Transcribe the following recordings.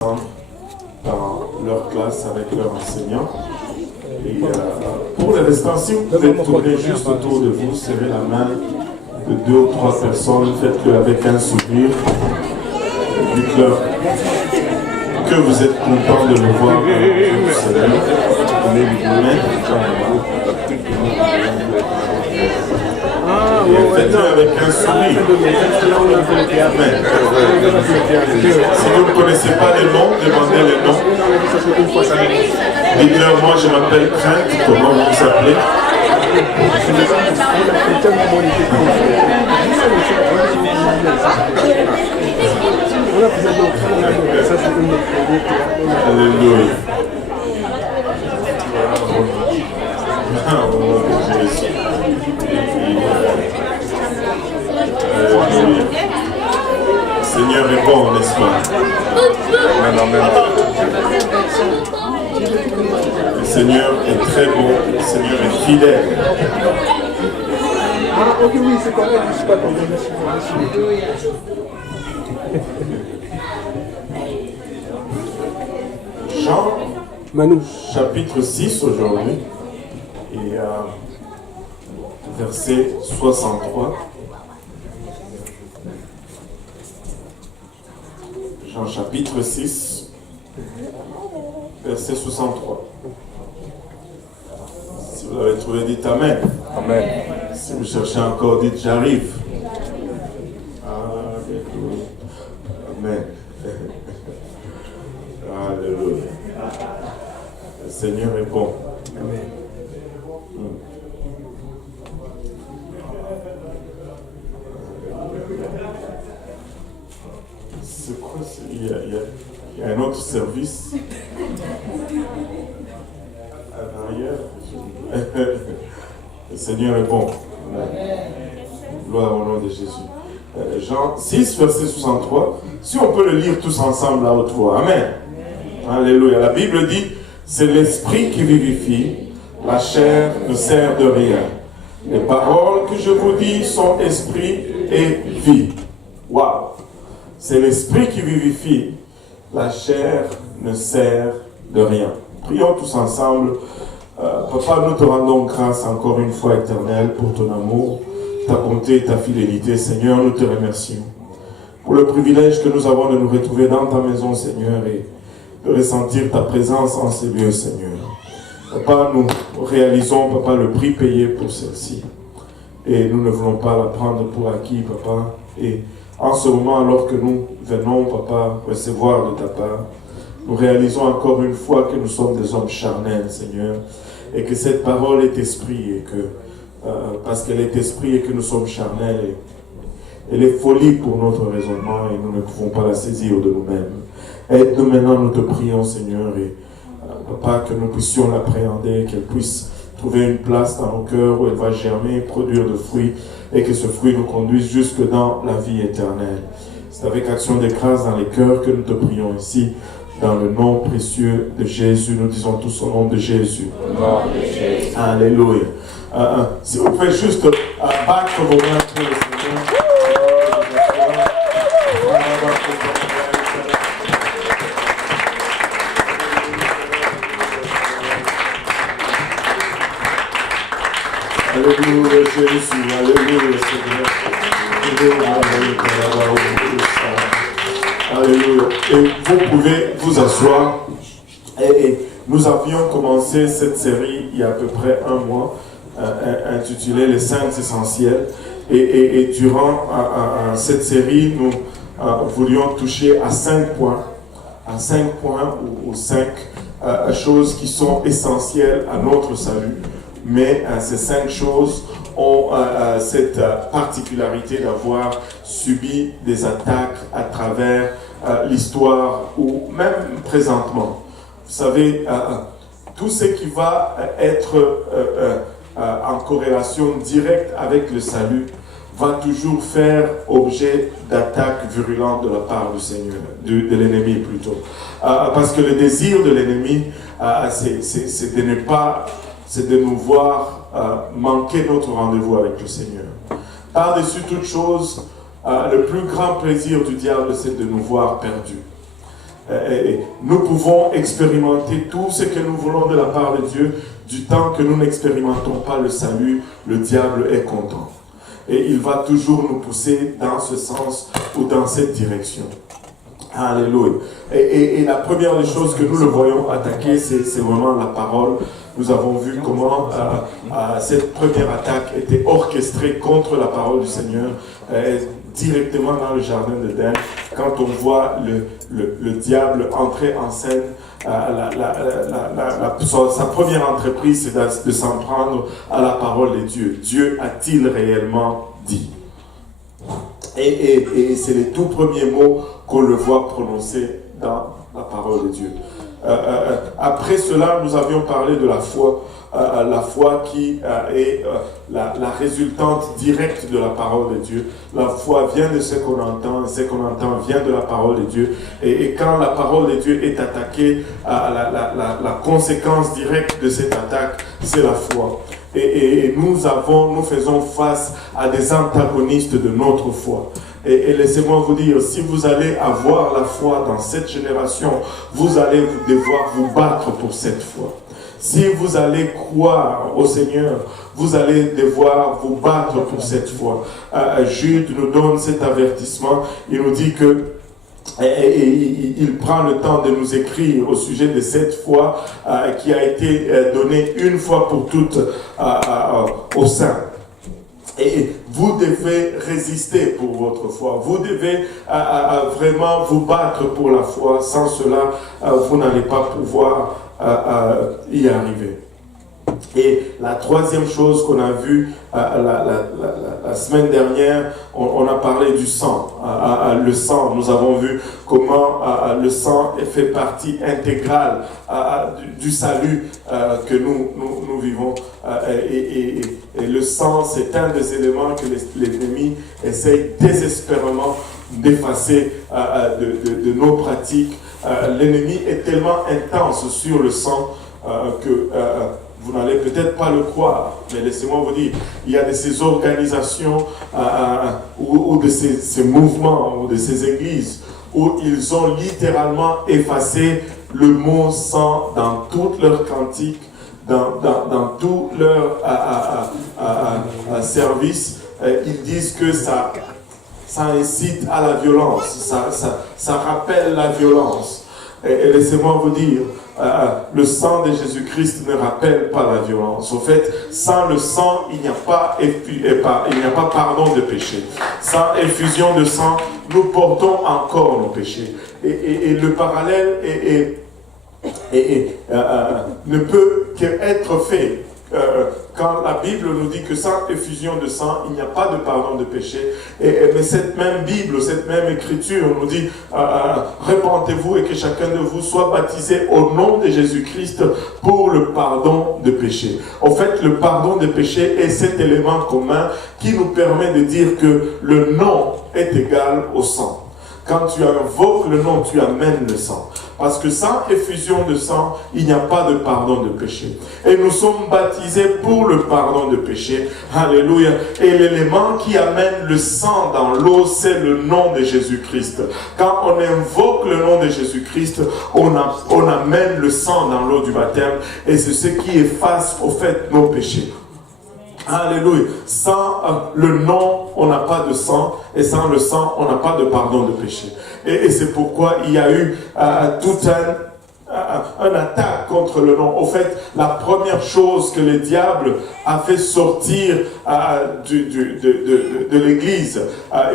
dans leur classe avec leurs enseignants. Et pour les restants, si vous pouvez tourner juste autour de vous, serrez la main de 2 ou 3 personnes, faites-le avec un sourire. Dites-leur que vous êtes content de le voir. Faites-le avec un sourire. Si vous ne connaissez pas les noms, demandez les noms. Dites-leur, moi je m'appelle Crainte, comment vous vous appelez? Alléluia. Seigneur est bon, n'est-ce pas? Amen. Le Seigneur est très bon, le Seigneur est fidèle. Ah, ok, oui, c'est correct, je ne suis pas tombé. Jean, chapitre 6 aujourd'hui, et verset 63. Jean chapitre 6, verset 63. Si vous l'avez trouvé, dites Amen. Amen. Si vous cherchez encore, dites j'arrive. Amen. Alléluia. Le Seigneur est bon. Amen. C'est quoi? Il y a un autre service en arrière. Le Seigneur est bon. Gloire au nom de Jésus. Jean 6, verset 63. Si on peut le lire tous ensemble à haute voix. Amen. Alléluia. La Bible dit, c'est l'esprit qui vivifie, la chair ne sert de rien. Les paroles que je vous dis sont esprit et vie. Waouh! C'est l'esprit qui vivifie, la chair ne sert de rien. Prions tous ensemble. Papa, nous te rendons grâce encore une fois, éternel, pour ton amour, ta bonté et ta fidélité. Seigneur, nous te remercions pour le privilège que nous avons de nous retrouver dans ta maison, Seigneur, et de ressentir ta présence en ces lieux, Seigneur. Papa, nous réalisons, Papa, le prix payé pour celle-ci. Et nous ne voulons pas la prendre pour acquis, Papa. Et en ce moment, alors que nous venons, Papa, recevoir de ta part, nous réalisons encore une fois que nous sommes des hommes charnels, Seigneur, et que cette parole est esprit, et que, parce qu'elle est esprit et que nous sommes charnels, elle est folie pour notre raisonnement, et nous ne pouvons pas la saisir de nous-mêmes. Aide-nous maintenant, nous te prions, Seigneur, et Papa, que nous puissions l'appréhender, qu'elle puisse trouver une place dans nos cœurs où elle va germer, produire de fruits, et que ce fruit nous conduise jusque dans la vie éternelle. C'est avec action de grâce dans les cœurs que nous te prions ici, dans le nom précieux de Jésus. Nous disons tous au nom de Jésus. Alléluia. Si vous pouvez juste battre vos mains pour le Seigneur. Alléluia Jésus, alléluia Seigneur. Alléluia. Et vous pouvez vous asseoir. Et nous avions commencé cette série il y a à peu près un mois, intitulée Les 5 essentiels. Et durant cette série, nous voulions toucher à 5 points. À 5 points ou 5 choses qui sont essentielles à notre salut. Mais ces 5 choses ont cette particularité d'avoir subi des attaques à travers l'histoire ou même présentement. Vous savez, tout ce qui va être en corrélation directe avec le salut va toujours faire objet d'attaques virulentes de la part du Seigneur, de l'ennemi plutôt. Parce que le désir de l'ennemi, c'est de ne pas... c'est de nous voir manquer notre rendez-vous avec le Seigneur. Par-dessus toute chose, le plus grand plaisir du diable, c'est de nous voir perdus. nous pouvons expérimenter tout ce que nous voulons de la part de Dieu. Du temps que nous n'expérimentons pas le salut, le diable est content. Et il va toujours nous pousser dans ce sens ou dans cette direction. Alléluia. Et la première des choses que nous le voyons attaquer, c'est vraiment la parole. Nous avons vu comment cette première attaque était orchestrée contre la parole du Seigneur, directement dans le jardin d'Éden. Quand on voit le diable entrer en scène, sa première entreprise, c'est de s'en prendre à la parole de Dieu. Dieu a-t-il réellement dit? Et c'est les tout premiers mots qu'on le voit prononcer dans la parole de Dieu. Après cela, nous avions parlé de la foi qui est la résultante directe de la parole de Dieu. La foi vient de ce qu'on entend, et ce qu'on entend vient de la parole de Dieu. Et quand la parole de Dieu est attaquée, la conséquence directe de cette attaque, c'est la foi. Et nous faisons face à des antagonistes de notre foi. Et laissez-moi vous dire, si vous allez avoir la foi dans cette génération, vous allez devoir vous battre pour cette foi. Si vous allez croire au Seigneur, vous allez devoir vous battre pour cette foi. Jude nous donne cet avertissement. Il nous dit que il prend le temps de nous écrire au sujet de cette foi qui a été donnée une fois pour toutes aux saints. Et vous devez résister pour votre foi. Vous devez vraiment vous battre pour la foi. Sans cela, vous n'allez pas pouvoir y arriver. Et la troisième chose qu'on a vue la semaine dernière, on a parlé du sang. Le sang, nous avons vu comment le sang fait partie intégrale du salut que nous vivons. Et le sang, c'est un des éléments que l'ennemi essaye désespérément d'effacer de nos pratiques. L'ennemi est tellement intense sur le sang que vous n'allez peut-être pas le croire, mais laissez-moi vous dire, il y a de ces organisations ou de ces mouvements ou de ces églises où ils ont littéralement effacé le mot sang dans toutes leurs cantiques, dans tout leur service. Ils disent que ça incite à la violence, ça rappelle la violence. Et laissez-moi vous dire, le sang de Jésus-Christ ne rappelle pas la violence. Au fait, sans le sang, il n'y a pas pardon de péché. Sans effusion de sang, nous portons encore nos péchés. Et le parallèle ne peut qu'être fait. Quand la Bible nous dit que sans effusion de sang, il n'y a pas de pardon de péché. Mais cette même Bible, cette même écriture nous dit repentez-vous et que chacun de vous soit baptisé au nom de Jésus-Christ pour le pardon de péché. En fait, le pardon de péché est cet élément commun qui nous permet de dire que le nom est égal au sang. Quand tu invoques le nom, tu amènes le sang. Parce que sans effusion de sang, il n'y a pas de pardon de péché. Et nous sommes baptisés pour le pardon de péché. Alléluia. Et l'élément qui amène le sang dans l'eau, c'est le nom de Jésus-Christ. Quand on invoque le nom de Jésus-Christ, on amène le sang dans l'eau du baptême. Et c'est ce qui efface au fait nos péchés. Alléluia. Sans le nom, on n'a pas de sang. Et sans le sang, on n'a pas de pardon de péché. Et c'est pourquoi il y a eu tout un attaque contre le nom. Au fait, la première chose que le diable a fait sortir de l'église,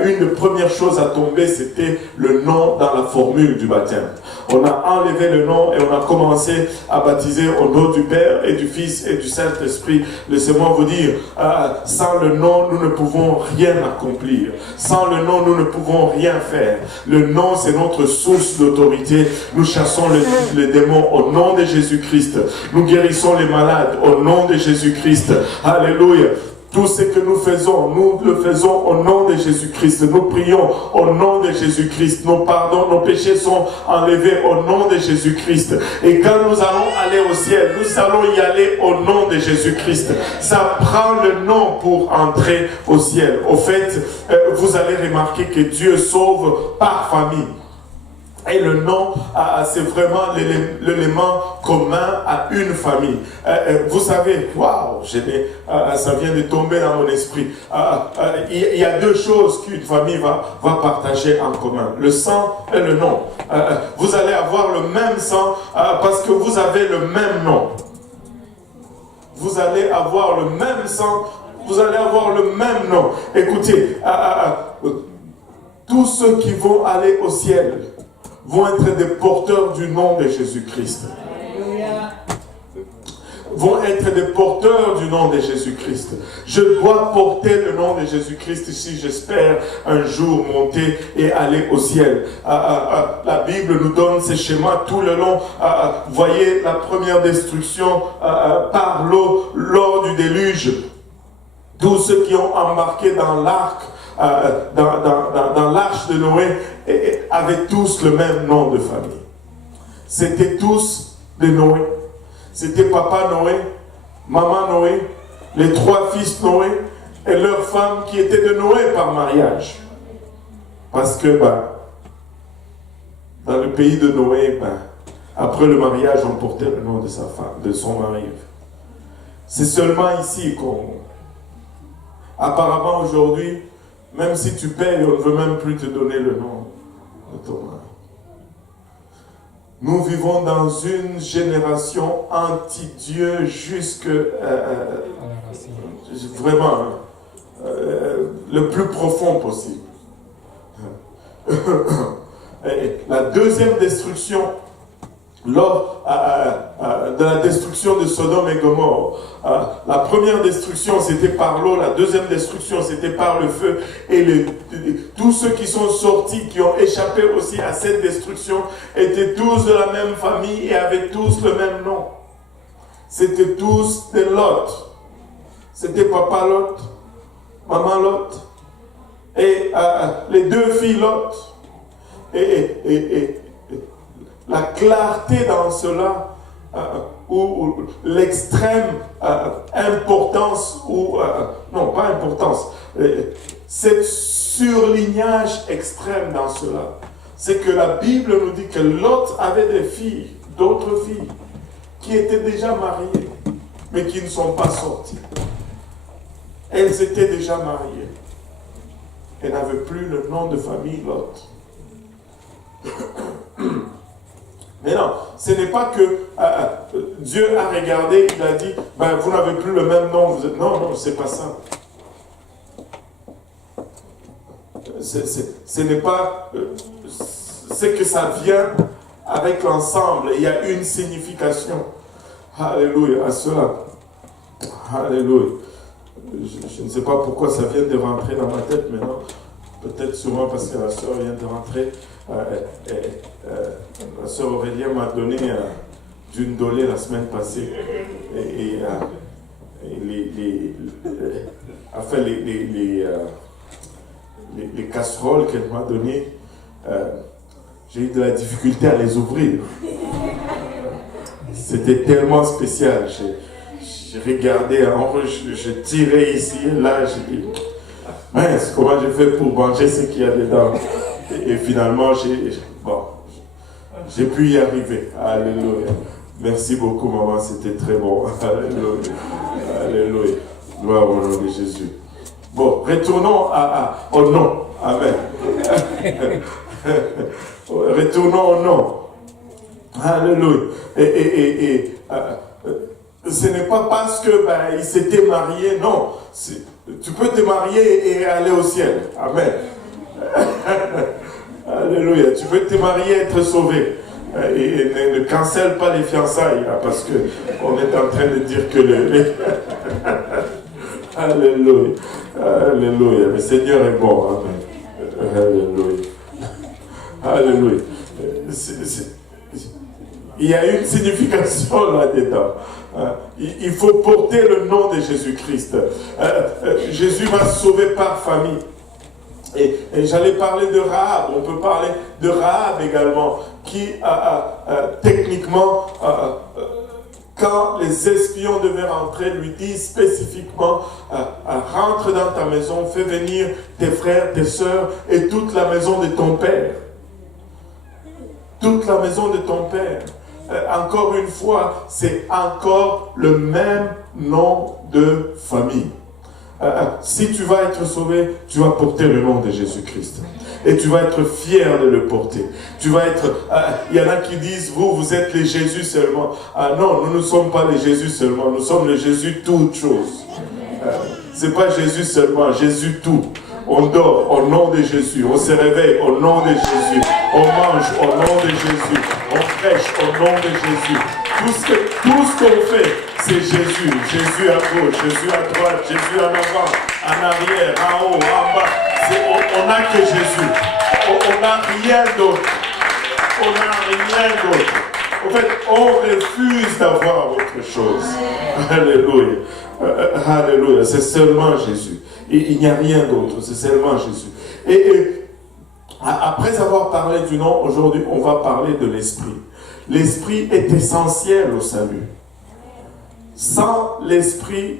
une première chose à tomber, c'était le nom dans la formule du baptême. On a enlevé le nom et on a commencé à baptiser au nom du Père et du Fils et du Saint-Esprit. Laissez-moi vous dire, sans le nom, nous ne pouvons rien accomplir. Sans le nom, nous ne pouvons rien faire. Le nom, c'est notre source d'autorité. Nous chassons les démons au nom de Jésus-Christ. Nous guérissons les malades au nom de Jésus-Christ. Alléluia. Tout ce que nous faisons, nous le faisons au nom de Jésus-Christ. Nous prions au nom de Jésus-Christ. Nos pardons, nos péchés sont enlevés au nom de Jésus-Christ. Et quand nous allons aller au ciel, nous allons y aller au nom de Jésus-Christ. Ça prend le nom pour entrer au ciel. Au fait, vous allez remarquer que Dieu sauve par famille. Et le nom, c'est vraiment l'élément commun à une famille. Vous savez, waouh, ça vient de tomber dans mon esprit. Il y a deux choses qu'une famille va partager en commun. Le sang et le nom. Vous allez avoir le même sang parce que vous avez le même nom. Vous allez avoir le même sang, vous allez avoir le même nom. Écoutez, tous ceux qui vont aller au ciel vont être des porteurs du nom de Jésus-Christ. Vont être des porteurs du nom de Jésus-Christ. Je dois porter le nom de Jésus-Christ si j'espère un jour monter et aller au ciel. La Bible nous donne ces schémas tout le long. Voyez la première destruction par l'eau lors du déluge. Tous ceux qui ont embarqué dans l'arc, dans l'arche de Noé, avaient tous le même nom de famille. C'était tous de Noé. C'était papa Noé, maman Noé, les 3 fils Noé et leurs femmes qui étaient de Noé par mariage. Parce que dans le pays de Noé, après le mariage, on portait le nom de sa femme, de son mari. C'est seulement ici qu'on... Apparemment aujourd'hui, même si tu payes, on ne veut même plus te donner le nom de ton mari. Nous vivons dans une génération anti-Dieu jusque... vraiment, le plus profond possible. Et la deuxième destruction, lors de la destruction de Sodome et Gomorrhe, la première destruction c'était par l'eau, la deuxième destruction c'était par le feu, et tous ceux qui sont sortis, qui ont échappé aussi à cette destruction, étaient tous de la même famille et avaient tous le même nom. C'était tous des Lot. C'était papa Lot, maman Lot, et les 2 filles Lot. Et la clarté dans cela, ou l'extrême importance, ou non pas importance, cette surlignage extrême dans cela, c'est que la Bible nous dit que Lot avait des filles, d'autres filles, qui étaient déjà mariées, mais qui ne sont pas sorties. Elles étaient déjà mariées. Elles n'avaient plus le nom de famille Lot. Mais non, ce n'est pas que Dieu a regardé, il a dit, vous n'avez plus le même nom. Non, c'est pas ça. Ce n'est pas... c'est que ça vient avec l'ensemble. Il y a une signification. Alléluia, à cela. Alléluia. Je ne sais pas pourquoi ça vient de rentrer dans ma tête maintenant. Peut-être sûrement parce que la sœur vient de rentrer. La sœur Aurélien m'a donné d'une dolée la semaine passée. Les casseroles qu'elle m'a données, j'ai eu de la difficulté à les ouvrir. C'était tellement spécial. J'ai regardé, je tirais ici et là, j'ai dit, mince, comment j'ai fait pour manger ce qu'il y a dedans? Et finalement, j'ai pu y arriver. Alléluia. Merci beaucoup, maman, c'était très bon. Alléluia. Alléluia. Gloire au nom de Jésus. Bon, retournons au nom. Amen. Retournons au nom. Alléluia. Ce n'est pas parce que ils s'étaient mariés, non. Tu peux te marier et aller au ciel. Amen. Alléluia. Tu peux te marier et être sauvé. Et ne cancelle pas les fiançailles, là, parce qu'on est en train de dire que Alléluia. Alléluia. Le Seigneur est bon. Amen. Alléluia. Alléluia. Il y a une signification là-dedans. Il faut porter le nom de Jésus-Christ. Jésus m'a sauvé par famille. Et j'allais parler de Rahab. On peut parler de Rahab également, qui techniquement, quand les espions devaient rentrer, lui dit spécifiquement, rentre dans ta maison, fais venir tes frères, tes sœurs et toute la maison de ton père. toute la maison de ton Père. Encore une fois, c'est encore le même nom de famille. Si tu vas être sauvé, tu vas porter le nom de Jésus-Christ. Et tu vas être fier de le porter. Tu vas être... Il y en a qui disent, vous êtes les Jésus seulement. Non, nous ne sommes pas les Jésus seulement. Nous sommes les Jésus toutes choses. C'est pas Jésus seulement, Jésus tout. On dort au nom de Jésus. On se réveille au nom de Jésus. On mange au nom de Jésus. On prêche au nom de Jésus. Tout ce qu'on fait, c'est Jésus. Jésus à gauche, Jésus à droite, Jésus en avant, en arrière, en haut, en bas. On n'a que Jésus. On n'a rien d'autre. On n'a rien d'autre. En fait, on refuse d'avoir autre chose. Alléluia. Alléluia. C'est seulement Jésus. Il n'y a rien d'autre. C'est seulement Jésus. Et après avoir parlé du nom, aujourd'hui, on va parler de l'esprit. L'esprit est essentiel au salut. Sans l'esprit,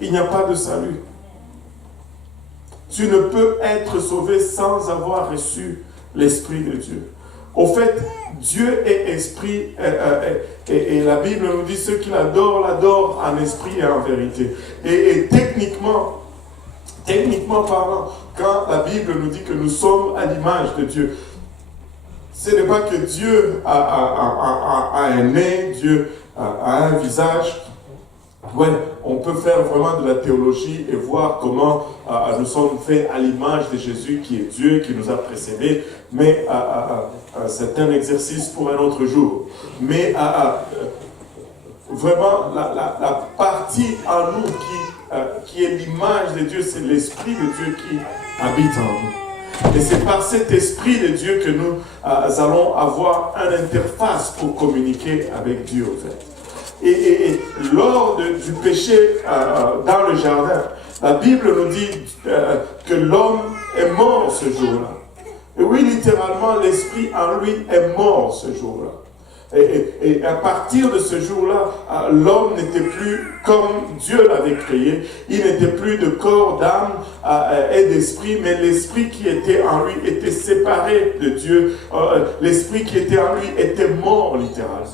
il n'y a pas de salut. Tu ne peux être sauvé sans avoir reçu l'Esprit de Dieu. Au fait, Dieu est esprit et la Bible nous dit ceux qui l'adorent en esprit et en vérité. Et techniquement parlant, quand la Bible nous dit que nous sommes à l'image de Dieu, ce n'est pas que Dieu a un nez, Dieu a un visage. Ouais, on peut faire vraiment de la théologie et voir comment nous sommes faits à l'image de Jésus qui est Dieu, qui nous a précédés, mais c'est un exercice pour un autre jour. Mais vraiment, la partie en nous qui est l'image de Dieu, c'est l'Esprit de Dieu qui habite en nous. Et c'est par cet Esprit de Dieu que nous allons avoir une interface pour communiquer avec Dieu, en fait. Et lors du péché dans le jardin, la Bible nous dit que l'homme est mort ce jour-là. Et oui, littéralement, l'esprit en lui est mort ce jour-là. Et à partir de ce jour-là, l'homme n'était plus comme Dieu l'avait créé. Il n'était plus de corps, d'âme et d'esprit, mais l'esprit qui était en lui était séparé de Dieu. L'esprit qui était en lui était mort littéralement.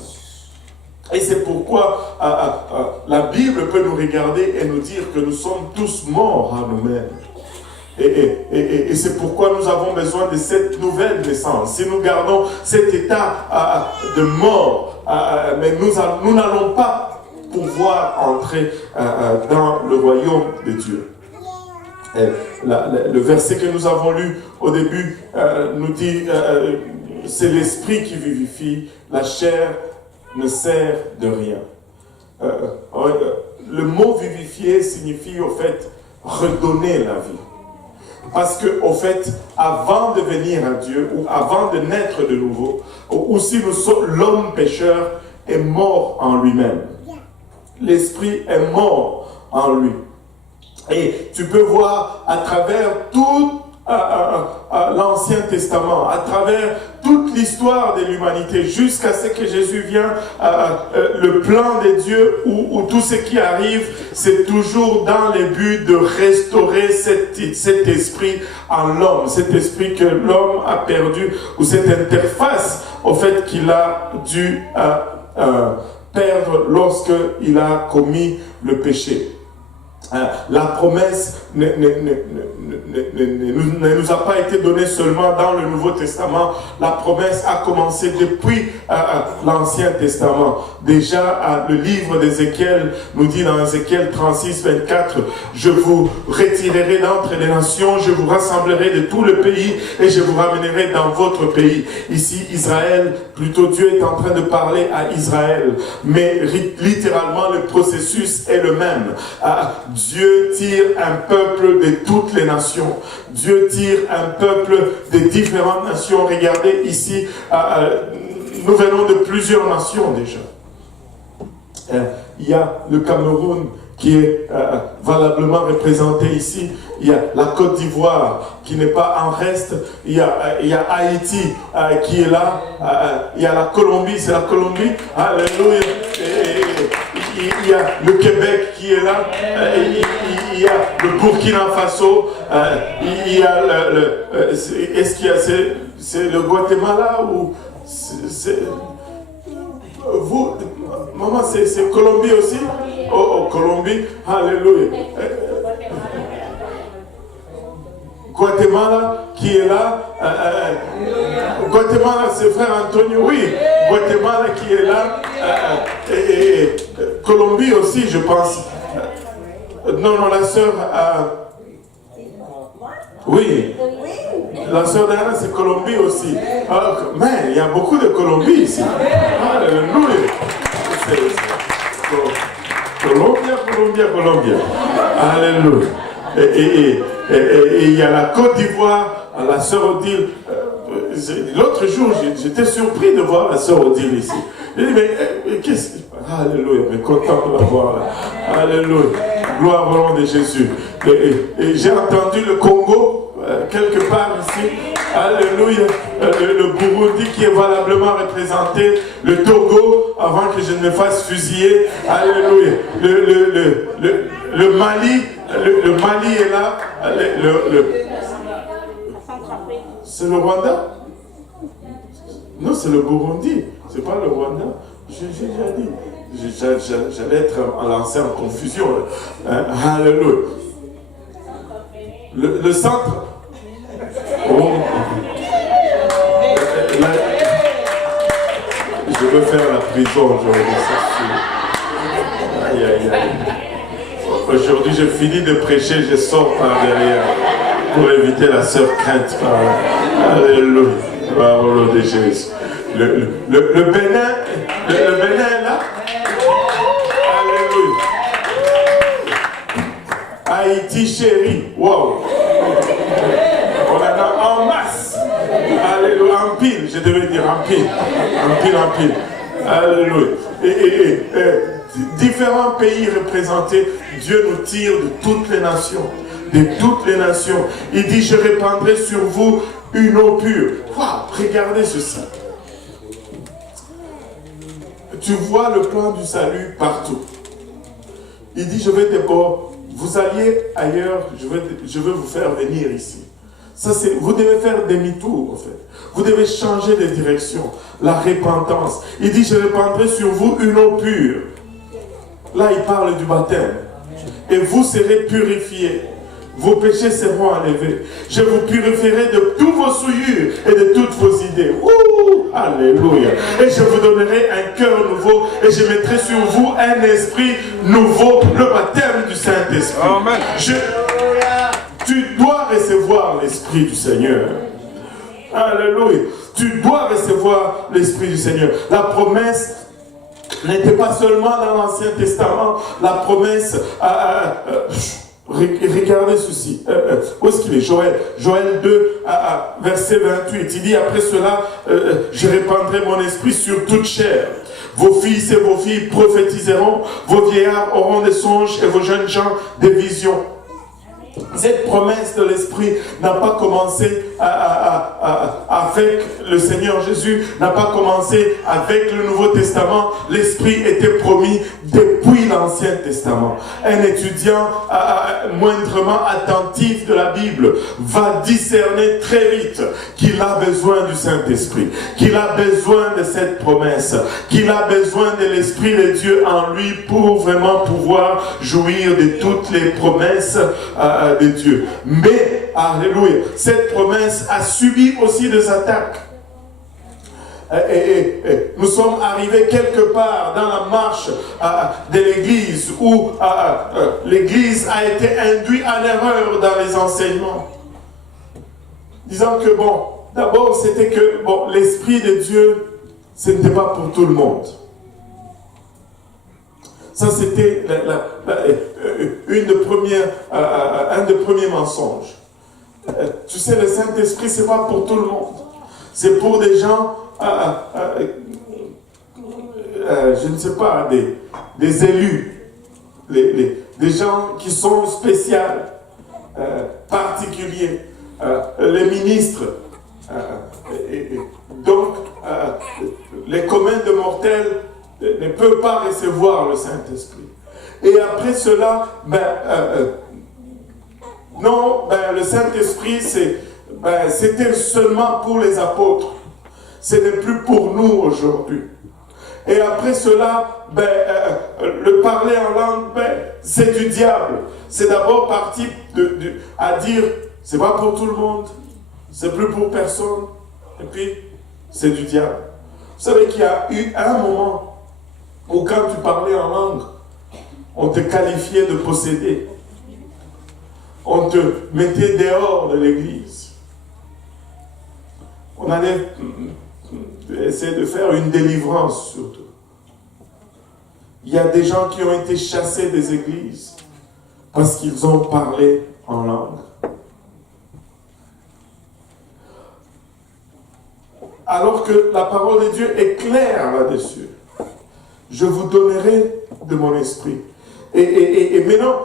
Et c'est pourquoi la Bible peut nous regarder et nous dire que nous sommes tous morts à nous-mêmes. Et c'est pourquoi nous avons besoin de cette nouvelle naissance. Si nous gardons cet état de mort, mais nous n'allons pas pouvoir entrer dans le royaume de Dieu. Le verset que nous avons lu au début nous dit c'est l'esprit qui vivifie, la chair ne sert de rien. Le mot vivifier signifie au fait redonner la vie. Parce que au fait, avant de venir à Dieu, ou avant de naître de nouveau, ou si l'homme pécheur est mort en lui-même. L'esprit est mort en lui. Et tu peux voir à travers tout l'Ancien Testament, à travers toute l'histoire de l'humanité, jusqu'à ce que Jésus vient, le plan de Dieu, où tout ce qui arrive, c'est toujours dans le but de restaurer cet esprit en l'homme, cet esprit que l'homme a perdu, ou cette interface, au fait, qu'il a dû perdre lorsqu'il a commis le péché. La promesse ne nous a pas été donnée seulement dans le Nouveau Testament. La promesse a commencé depuis l'Ancien Testament. Déjà, le livre d'Ézéchiel nous dit dans Ézéchiel 36, 24, « Je vous retirerai d'entre les nations, je vous rassemblerai de tout le pays et je vous ramènerai dans votre pays. » Ici, Israël, plutôt Dieu est en train de parler à Israël. Mais littéralement, le processus est le même. Dieu tire un peuple de toutes les nations. Dieu tire un peuple de différentes nations. Regardez ici, nous venons de plusieurs nations déjà. Il y a le Cameroun qui est valablement représenté ici. Il y a la Côte d'Ivoire qui n'est pas en reste. Il y a Haïti qui est là. Il y a la Colombie, c'est la Colombie. Alléluia. Il y a le Québec qui est là. Il y a le Burkina Faso. Il y a est-ce qu'il y a c'est le Guatemala ou Vous, maman, c'est Colombie aussi? Oh, Colombie, alléluia. Guatemala qui est là. Guatemala, c'est frère Antonio, oui. Guatemala qui est là. Et Colombie aussi, je pense. Non, la sœur. Oui. La sœur d'Anna, c'est Colombie aussi. Mais il y a beaucoup de Colombie ici. Alléluia. Colombia. Alléluia. Et il y a la Côte d'Ivoire, la sœur Odile. L'autre jour, j'étais surpris de voir la sœur Odile ici. J'ai dit, mais qu'est-ce que... Alléluia, mais content de la voir là. Alléluia. Gloire au nom de Jésus. Et j'ai entendu le Congo, quelque part ici. Alléluia. Le Burundi qui est valablement représenté. Le Togo, avant que je ne me fasse fusiller. Alléluia. Le Mali. Le Mali est là. C'est le Rwanda? Non, c'est le Burundi. C'est pas le Rwanda. J'ai déjà dit. J'allais être lancé en confusion. Alléluia. Le centre. Oh. Je veux faire la prison aujourd'hui. Aïe, aïe, aïe. Aujourd'hui, j'ai fini de prêcher, je sors par derrière pour éviter la sœur crainte par là. Alléluia. Gloire au nom de Jésus. Le Bénin est là. Alléluia. Haïti chérie. Wow. On en a en masse. Alléluia. En pile, je devais dire en pile. En pile. Alléluia. Et différents pays représentés, Dieu nous tire de toutes les nations. De toutes les nations. Il dit, je répandrai sur vous une eau pure. Wow, regardez ceci. Tu vois le plan du salut partout. Il dit, je vais d'abord, vous alliez ailleurs, je vais vous faire venir ici. Ça, vous devez faire demi-tour, en fait. Vous devez changer de direction. La repentance. Il dit, je répandrai sur vous une eau pure. Là, il parle du baptême. Et vous serez purifiés. Vos péchés seront enlevés. Je vous purifierai de tous vos souillures et de toutes vos idées. Ouh, alléluia. Et je vous donnerai un cœur nouveau et je mettrai sur vous un esprit nouveau, le baptême du Saint-Esprit. Amen. Tu dois recevoir l'Esprit du Seigneur. Alléluia. Tu dois recevoir l'Esprit du Seigneur. La promesse n'était pas seulement dans l'Ancien Testament. La promesse... regardez ceci. Où est-ce qu'il est? Joël 2, verset 28. Il dit, après cela, je répandrai mon esprit sur toute chair. Vos fils et vos filles prophétiseront. Vos vieillards auront des songes et vos jeunes gens des visions. Cette promesse de l'Esprit n'a pas commencé avec le Seigneur Jésus, n'a pas commencé avec le Nouveau Testament. L'Esprit était promis depuis l'Ancien Testament. Un étudiant moindrement attentif de la Bible va discerner très vite qu'il a besoin du Saint-Esprit, qu'il a besoin de cette promesse, qu'il a besoin de l'Esprit de Dieu en lui pour vraiment pouvoir jouir de toutes les promesses de Dieu. Mais, alléluia, cette promesse a subi aussi des attaques. Nous sommes arrivés quelque part dans la marche de l'Église où l'Église a été induite à l'erreur dans les enseignements. Disant que d'abord c'était que l'Esprit de Dieu, ce n'était pas pour tout le monde. Ça, c'était un des premiers mensonges. Tu sais, le Saint-Esprit, ce n'est pas pour tout le monde. C'est pour des gens, je ne sais pas, des élus, des gens qui sont spéciaux, particuliers, les ministres. Donc, les communs de mortels ne peuvent pas recevoir le Saint-Esprit. Et après cela, le Saint-Esprit, c'était seulement pour les apôtres. ce n'est plus pour nous aujourd'hui. Et après cela, le parler en langue, c'est du diable. C'est d'abord parti à dire, c'est pas pour tout le monde, c'est plus pour personne. Et puis, c'est du diable. Vous savez qu'il y a eu un moment où quand tu parlais en langue, on te qualifiait de possédé. On te mettait dehors de l'église. On allait essayer de faire une délivrance surtout. Il y a des gens qui ont été chassés des églises parce qu'ils ont parlé en langue. Alors que la parole de Dieu est claire là-dessus. Je vous donnerai de mon esprit. Et maintenant,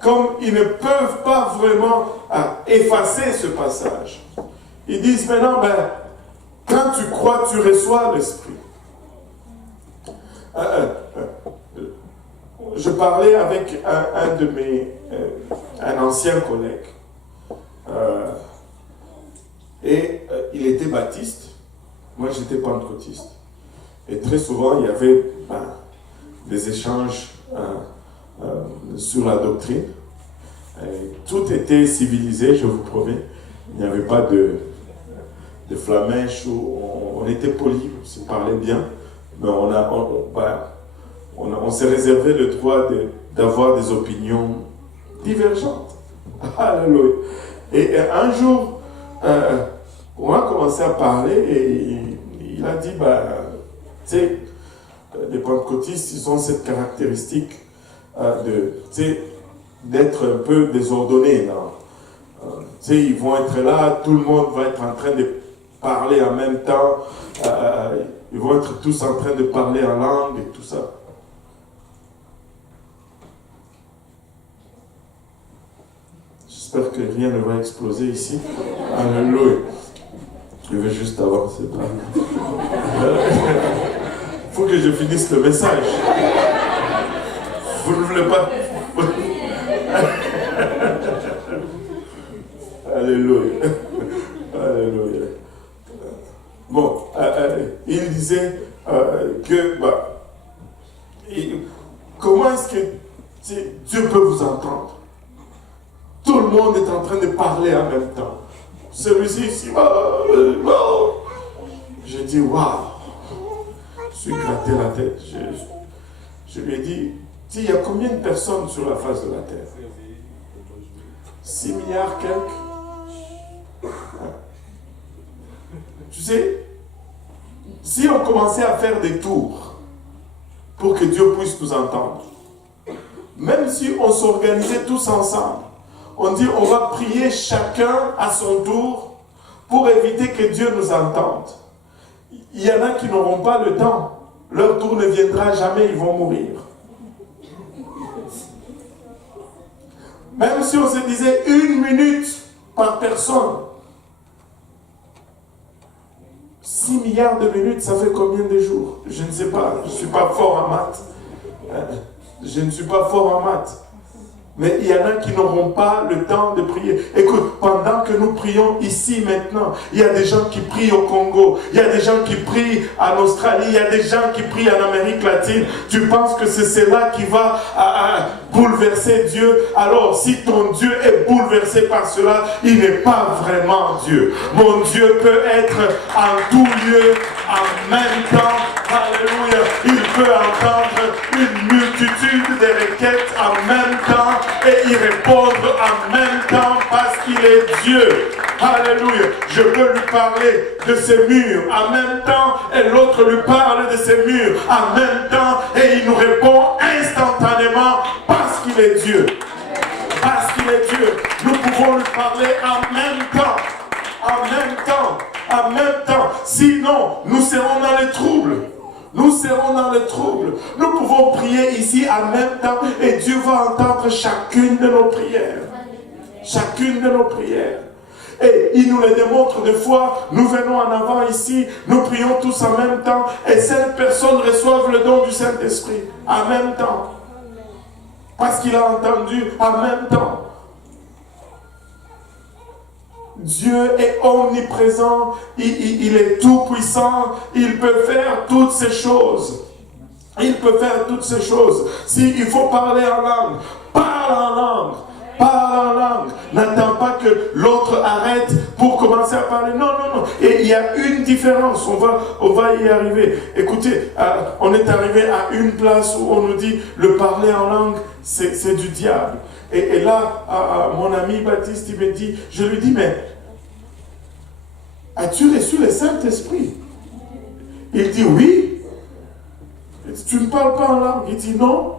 comme ils ne peuvent pas vraiment effacer ce passage, ils disent maintenant, quand tu crois, tu reçois l'esprit. Je parlais avec un ancien collègue. Il était baptiste. Moi, j'étais pentecôtiste. Et très souvent, il y avait des échanges sur la doctrine. Tout était civilisé, je vous promets. Il n'y avait pas de flamèche, on était poli, on se parlait bien. Mais on s'est réservé le droit d'avoir des opinions divergentes. Alléluia. Et un jour, on a commencé à parler et il a dit, tu sais, les pentecôtistes, ils ont cette caractéristique d'être un peu désordonnés. Tu sais, ils vont être là, tout le monde va être en train de parler en même temps. Ils vont être tous en train de parler en langue et tout ça. J'espère que rien ne va exploser ici. Alléluia. Je vais juste avancer. Il faut que je finisse le message. Vous ne voulez pas. Alléluia. Alléluia. Bon, il disait que comment est-ce que Dieu peut vous entendre? Tout le monde est en train de parler en même temps. Celui-ci ici, j'ai dit waouh, je suis gratté la tête. Je lui ai dit, il y a combien de personnes sur la face de la terre? 6 milliards quelques. Tu sais, si on commençait à faire des tours pour que Dieu puisse nous entendre, même si on s'organisait tous ensemble, on dit on va prier chacun à son tour pour éviter que Dieu nous entende. Il y en a qui n'auront pas le temps. Leur tour ne viendra jamais, ils vont mourir. Même si on se disait 1 minute par personne, 6 milliards de minutes, ça fait combien de jours? Je ne sais pas, je ne suis pas fort en maths. Je ne suis pas fort en maths. Mais il y en a qui n'auront pas le temps de prier. Écoute, pendant que nous prions ici maintenant, il y a des gens qui prient au Congo, il y a des gens qui prient en Australie, il y a des gens qui prient en Amérique latine. Tu penses que c'est cela qui va bouleverser Dieu? Alors, si ton Dieu est bouleversé par cela, il n'est pas vraiment Dieu. Mon Dieu peut être en tout lieu, en même temps. Alléluia. Il peut entendre une multitude de requêtes en même temps et y répondre en même temps parce qu'il est Dieu. Alléluia. Je peux lui parler de ces murs en même temps et l'autre lui parle de ces murs en même temps et il nous répond instantanément parce qu'il est Dieu. Parce qu'il est Dieu. Nous pouvons lui parler en même temps. En même temps. En même temps. Sinon, nous serons dans les troubles. Nous serons dans le trouble. Nous pouvons prier ici en même temps et Dieu va entendre chacune de nos prières. Chacune de nos prières. Et il nous le démontre des fois. Nous venons en avant ici, nous prions tous en même temps et 5 personnes reçoivent le don du Saint-Esprit en même temps. Parce qu'il a entendu en même temps. Dieu est omniprésent, il est tout puissant, il peut faire toutes ces choses. Il peut faire toutes ces choses. S'il faut parler en langue, parle en langue. Parle en langue. N'attends pas que l'autre arrête pour commencer à parler. Non, non, non. Et il y a une différence. On va y arriver. Écoutez, on est arrivé à une place où on nous dit le parler en langue, c'est du diable. Et là, mon ami Baptiste, il me dit, je lui dis, mais as-tu reçu le Saint-Esprit? Il dit oui. Il dit, tu ne parles pas en langue? Il dit non.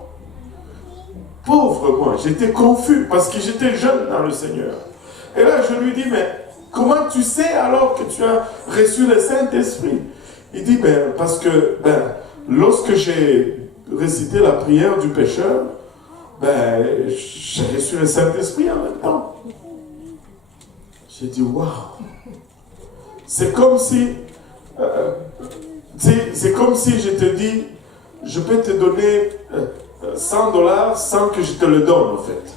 Pauvre moi, j'étais confus parce que j'étais jeune dans le Seigneur. Et là, je lui dis, mais comment tu sais alors que tu as reçu le Saint-Esprit? Il dit, parce que lorsque j'ai récité la prière du pécheur, j'ai reçu le Saint-Esprit en même temps. J'ai dit, waouh! C'est comme si je te dis, je peux te donner $100 sans que je te le donne, en fait.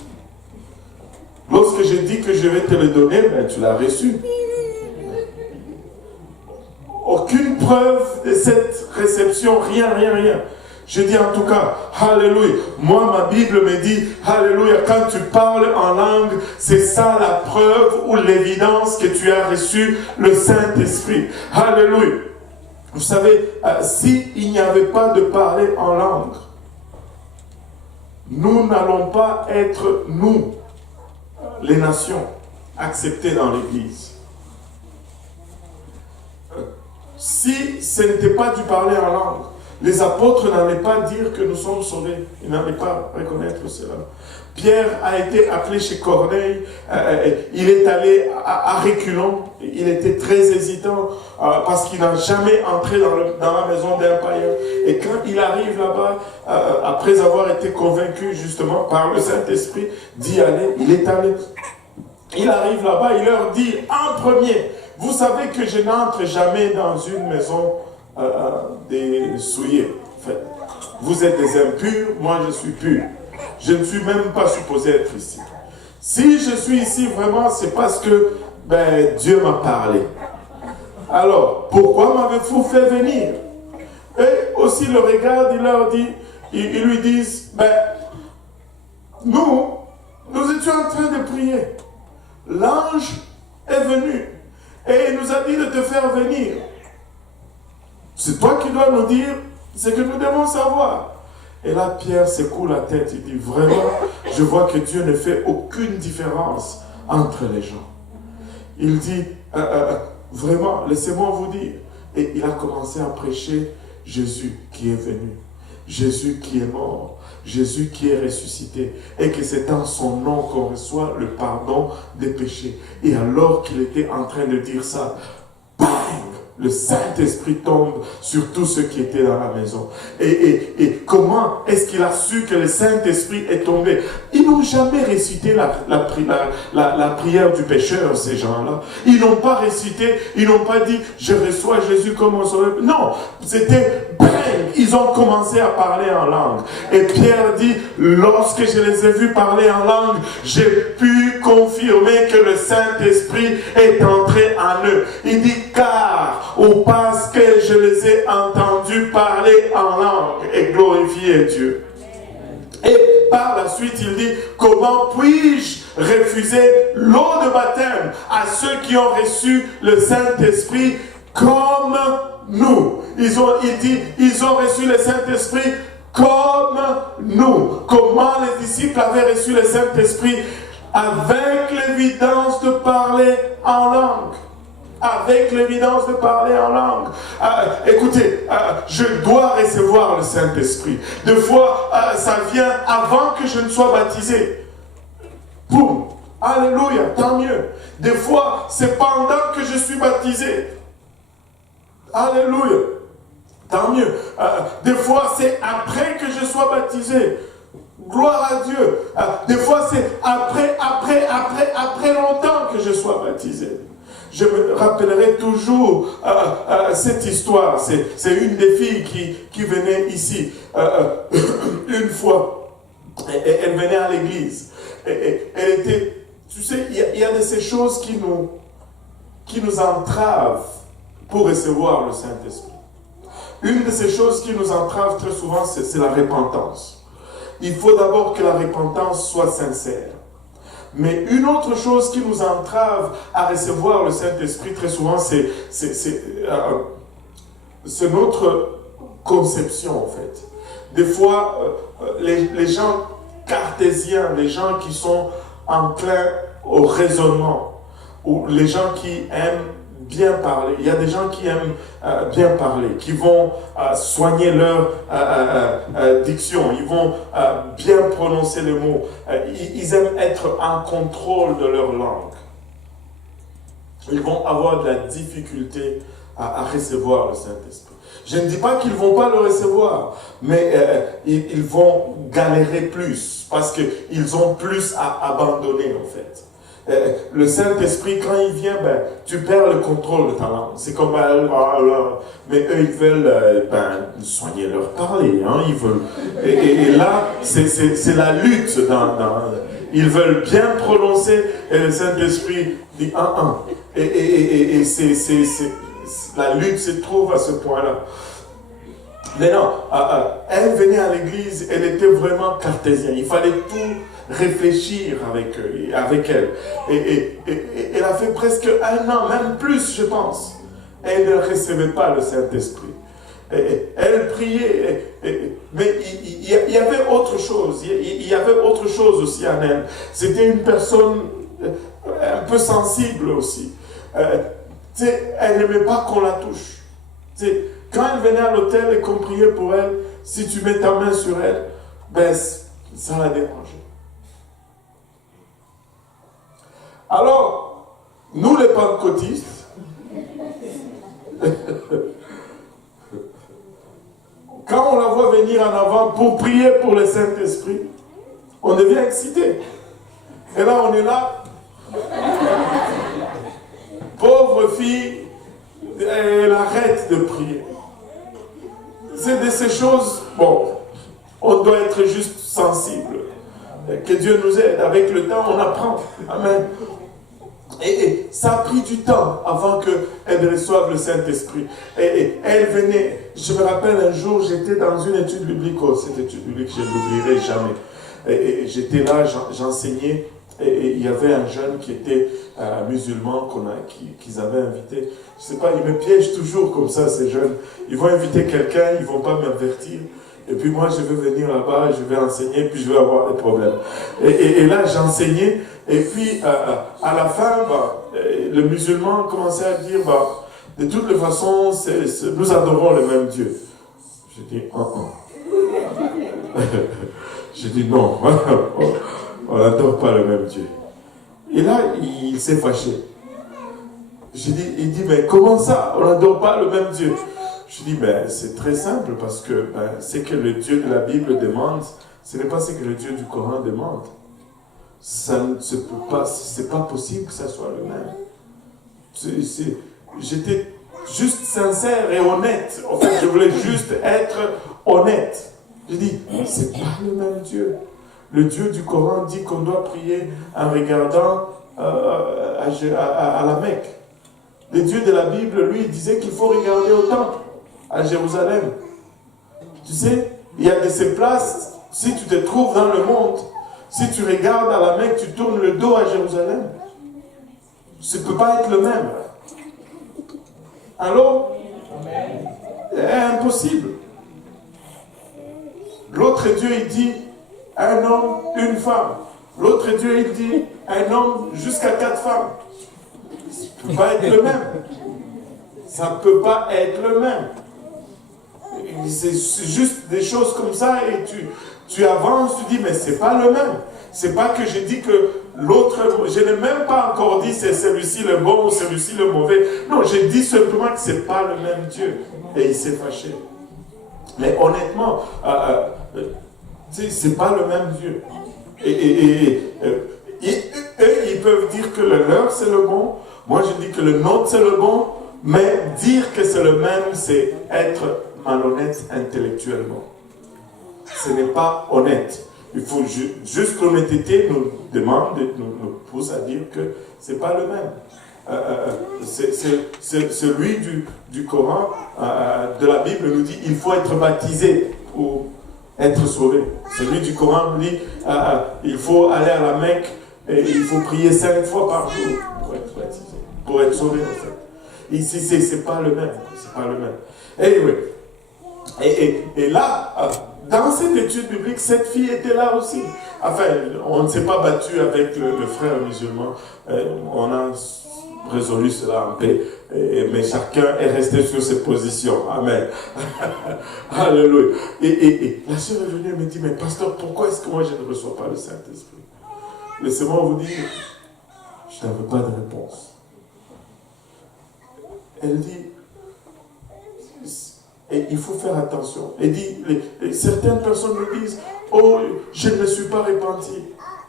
Lorsque je dis que je vais te le donner, tu l'as reçu. Aucune preuve de cette réception, rien. Je dis en tout cas, alléluia. Moi, ma Bible me dit, alléluia, quand tu parles en langue, c'est ça la preuve ou l'évidence que tu as reçu le Saint-Esprit. Alléluia. Vous savez, s'il n'y avait pas de parler en langue, nous n'allons pas être, nous, les nations, acceptées dans l'Église. Si ce n'était pas du parler en langue, les apôtres n'allaient pas dire que nous sommes sauvés. Ils n'allaient pas reconnaître cela. Pierre a été appelé chez Corneille. Il est allé à reculons. Il était très hésitant parce qu'il n'a jamais entré dans la maison d'un païen. Et quand il arrive là-bas, après avoir été convaincu justement par le Saint-Esprit d'y aller, il est allé. Il arrive là-bas, il leur dit en premier, vous savez que je n'entre jamais dans une maison des souillés. En fait, vous êtes des impurs, moi je suis pur. Je ne suis même pas supposé être ici. Si je suis ici vraiment, c'est parce que Dieu m'a parlé. Alors, pourquoi m'avez-vous fait venir? Et aussi le regarde, il leur dit, ils lui disent, nous étions en train de prier. L'ange est venu et il nous a dit de te faire venir. C'est toi qui dois nous dire ce que nous devons savoir. Et là, Pierre secoue la tête. Il dit, vraiment, je vois que Dieu ne fait aucune différence entre les gens. Il dit, vraiment, laissez-moi vous dire. Et il a commencé à prêcher Jésus qui est venu. Jésus qui est mort. Jésus qui est ressuscité. Et que c'est en son nom qu'on reçoit le pardon des péchés. Et alors qu'il était en train de dire ça, bang! Le Saint-Esprit tombe sur tous ceux qui étaient dans la maison. Et comment est-ce qu'il a su que le Saint-Esprit est tombé? Ils n'ont jamais récité la prière du pécheur, ces gens-là. Ils n'ont pas récité, ils n'ont pas dit « Je reçois Jésus comme mon sauveur ». Non, c'était bang! Ils ont commencé à parler en langue. Et Pierre dit « Lorsque je les ai vus parler en langue, j'ai pu confirmer que le Saint-Esprit est entré en eux. » Il dit « Car ou parce que je les ai entendus parler en langue et glorifier Dieu. » Et par la suite, il dit, comment puis-je refuser l'eau de baptême à ceux qui ont reçu le Saint-Esprit comme nous? Ils ont reçu le Saint-Esprit comme nous. Comment les disciples avaient reçu le Saint-Esprit? Avec l'évidence de parler en langue. Avec l'évidence de parler en langue. Écoutez, je dois recevoir le Saint-Esprit. Des fois, ça vient avant que je ne sois baptisé. Boum! Alléluia, tant mieux. Des fois, c'est pendant que je suis baptisé. Alléluia, tant mieux. Des fois, c'est après que je sois baptisé. Gloire à Dieu. Des fois, c'est après longtemps que je sois baptisé. Je me rappellerai toujours cette histoire. C'est une des filles qui venait ici une fois. Elle venait à l'église. Elle était, tu sais, il y a de ces choses qui qui nous entravent pour recevoir le Saint-Esprit. Une de ces choses qui nous entravent très souvent, c'est la repentance. Il faut d'abord que la repentance soit sincère. Mais une autre chose qui nous entrave à recevoir le Saint-Esprit très souvent, c'est notre conception en fait. Des fois, les gens cartésiens, les gens qui sont enclins au raisonnement, ou les gens qui aiment bien parler. Il y a des gens qui aiment bien parler, qui vont soigner leur diction, ils vont bien prononcer les mots. Ils aiment être en contrôle de leur langue. Ils vont avoir de la difficulté à recevoir le Saint-Esprit. Je ne dis pas qu'ils ne vont pas le recevoir, mais ils vont galérer plus, parce qu'ils ont plus à abandonner en fait. Le Saint-Esprit, quand il vient, tu perds le contrôle de ta langue. C'est comme, mais eux, ils veulent soigner leur parler. Hein, ils veulent, et là, c'est la lutte. Ils veulent bien prononcer, et le Saint-Esprit dit et la lutte se trouve à ce point-là. Mais non, elle venait à l'église, elle était vraiment cartésienne. Il fallait tout réfléchir avec elle. Et elle a fait presque 1 an, même plus, je pense. Elle ne recevait pas le Saint-Esprit. Elle priait, mais il y avait autre chose. Il y avait autre chose aussi en elle. C'était une personne un peu sensible aussi. Elle n'aimait pas qu'on la touche. Quand elle venait à l'hôtel et qu'on priait pour elle, si tu mets ta main sur elle, ça la dérangeait. Alors, nous les pentecôtistes, quand on la voit venir en avant pour prier pour le Saint-Esprit, on devient excité. Et là, on est là. Pauvre fille, elle arrête de prier. C'est de ces choses, on doit être juste sensible. Que Dieu nous aide. Avec le temps, on apprend. Amen. Et ça a pris du temps avant qu'elle reçoive le Saint-Esprit. Et elle venait, je me rappelle un jour, j'étais dans une étude biblique, cette étude biblique, je ne l'oublierai jamais. Et j'étais là, j'enseignais, et il y avait un jeune qui était musulman qu'ils avaient invité. Je ne sais pas, ils me piègent toujours comme ça, ces jeunes. Ils vont inviter quelqu'un, ils ne vont pas m'avertir. Et puis moi, je vais venir là-bas, je vais enseigner, puis je vais avoir des problèmes. Et là, j'enseignais, et puis à la fin, le musulman commençait à dire, de toutes les façons, nous adorons le même Dieu. Je dis, Je dis, non, on n'adore pas le même Dieu. Et là, il s'est fâché. Il dit, mais comment ça, on n'adore pas le même Dieu? Je dis, c'est très simple, parce que ce que le Dieu de la Bible demande, ce n'est pas ce que le Dieu du Coran demande. Ça ne se peut pas, c'est pas possible que ça soit le même. J'étais juste sincère et honnête. En fait, je voulais juste être honnête. Je dis, c'est pas le même Dieu. Le Dieu du Coran dit qu'on doit prier en regardant à la Mecque. Le Dieu de la Bible, lui, disait qu'il faut regarder au temple, à Jérusalem. Tu sais, il y a de ces places, si tu te trouves dans le monde, si tu regardes à la Mecque, tu tournes le dos à Jérusalem. Ça ne peut pas être le même. Alors, c'est impossible. L'autre Dieu, il dit, un homme, une femme. L'autre Dieu, il dit, un homme jusqu'à 4 femmes. Ça ne peut pas être le même. Ça ne peut pas être le même. C'est juste des choses comme ça et tu avances, tu dis, mais c'est pas le même. C'est pas que j'ai dit que l'autre, je n'ai même pas encore dit c'est celui-ci le bon ou celui-ci le mauvais. Non, j'ai dit simplement que c'est pas le même Dieu. Et il s'est fâché. Mais honnêtement, c'est pas le même Dieu. Eux, ils peuvent dire que le leur c'est le bon. Moi, je dis que le nôtre c'est le bon. Mais dire que c'est le même, c'est être malhonnête intellectuellement. Ce n'est pas honnête. Il faut juste l'honnêteté nous demande, nous pousse à dire que ce n'est pas le même. celui du Coran, de la Bible, nous dit il faut être baptisé pour être sauvé. Celui du Coran nous dit il faut aller à la Mecque et il faut prier 5 fois par jour pour être baptisé, pour être sauvé en fait. Ici, c'est pas le même. C'est pas le même. Anyway. Et là, dans cette étude biblique, cette fille était là aussi. Enfin, on ne s'est pas battu avec le frère musulman. On a résolu cela en paix. Mais chacun est resté sur ses positions. Amen. Alléluia. Et la sœur est venue et me dit, mais pasteur, pourquoi est-ce que moi je ne reçois pas le Saint-Esprit? Laissez-moi vous dire, je n'avais pas de réponse. Elle dit, et il faut faire attention. Elle dit, certaines personnes me disent, oh, je ne me suis pas repenti.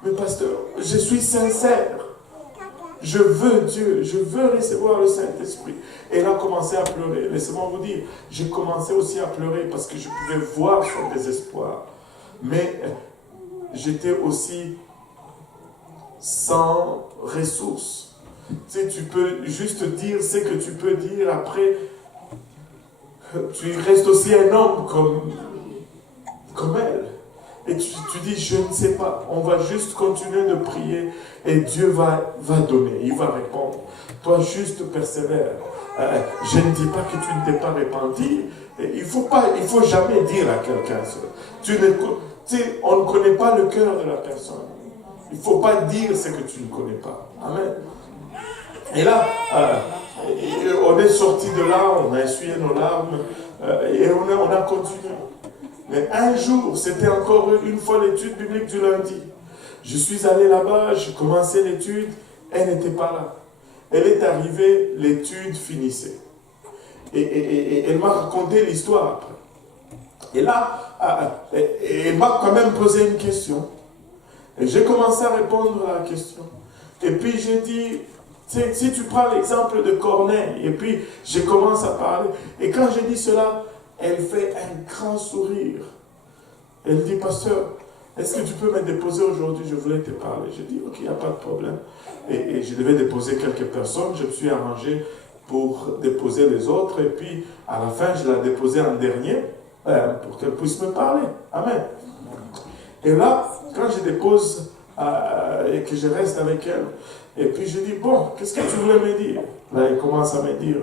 Mais pasteur, je suis sincère. Je veux Dieu, je veux recevoir le Saint-Esprit. Et elle a commencé à pleurer. Laissez-moi vous dire, j'ai commencé aussi à pleurer parce que je pouvais voir son désespoir. Mais j'étais aussi sans ressources. Tu sais, tu peux juste dire ce que tu peux dire, après, tu restes aussi un homme comme elle. Et tu dis, je ne sais pas, on va juste continuer de prier et Dieu va donner, il va répondre. Toi, juste persévère. Je ne dis pas que tu ne t'es pas repenti. Il faut jamais dire à quelqu'un ça. On ne connaît pas le cœur de la personne. Il ne faut pas dire ce que tu ne connais pas. Amen. Et là, on est sorti de là, on a essuyé nos larmes et on a continué. Mais un jour, c'était encore une fois l'étude biblique du lundi. Je suis allé là-bas, j'ai commencé l'étude, elle n'était pas là. Elle est arrivée, l'étude finissait. Et elle m'a raconté l'histoire après. Et là, elle m'a quand même posé une question. Et j'ai commencé à répondre à la question. Et puis j'ai dit, si tu prends l'exemple de Corneille, et puis je commence à parler, et quand j'ai dit cela, elle fait un grand sourire. Elle dit, pasteur, est-ce que tu peux me déposer aujourd'hui? Je voulais te parler. J'ai dit, ok, il n'y a pas de problème. Et je devais déposer quelques personnes. Je me suis arrangé pour déposer les autres. Et puis, à la fin, je l'ai déposée en dernier pour qu'elle puisse me parler. Amen. Et là, quand je dépose et que je reste avec elle, et puis je dis, bon, qu'est-ce que tu voulais me dire? Là, elle commence à me dire,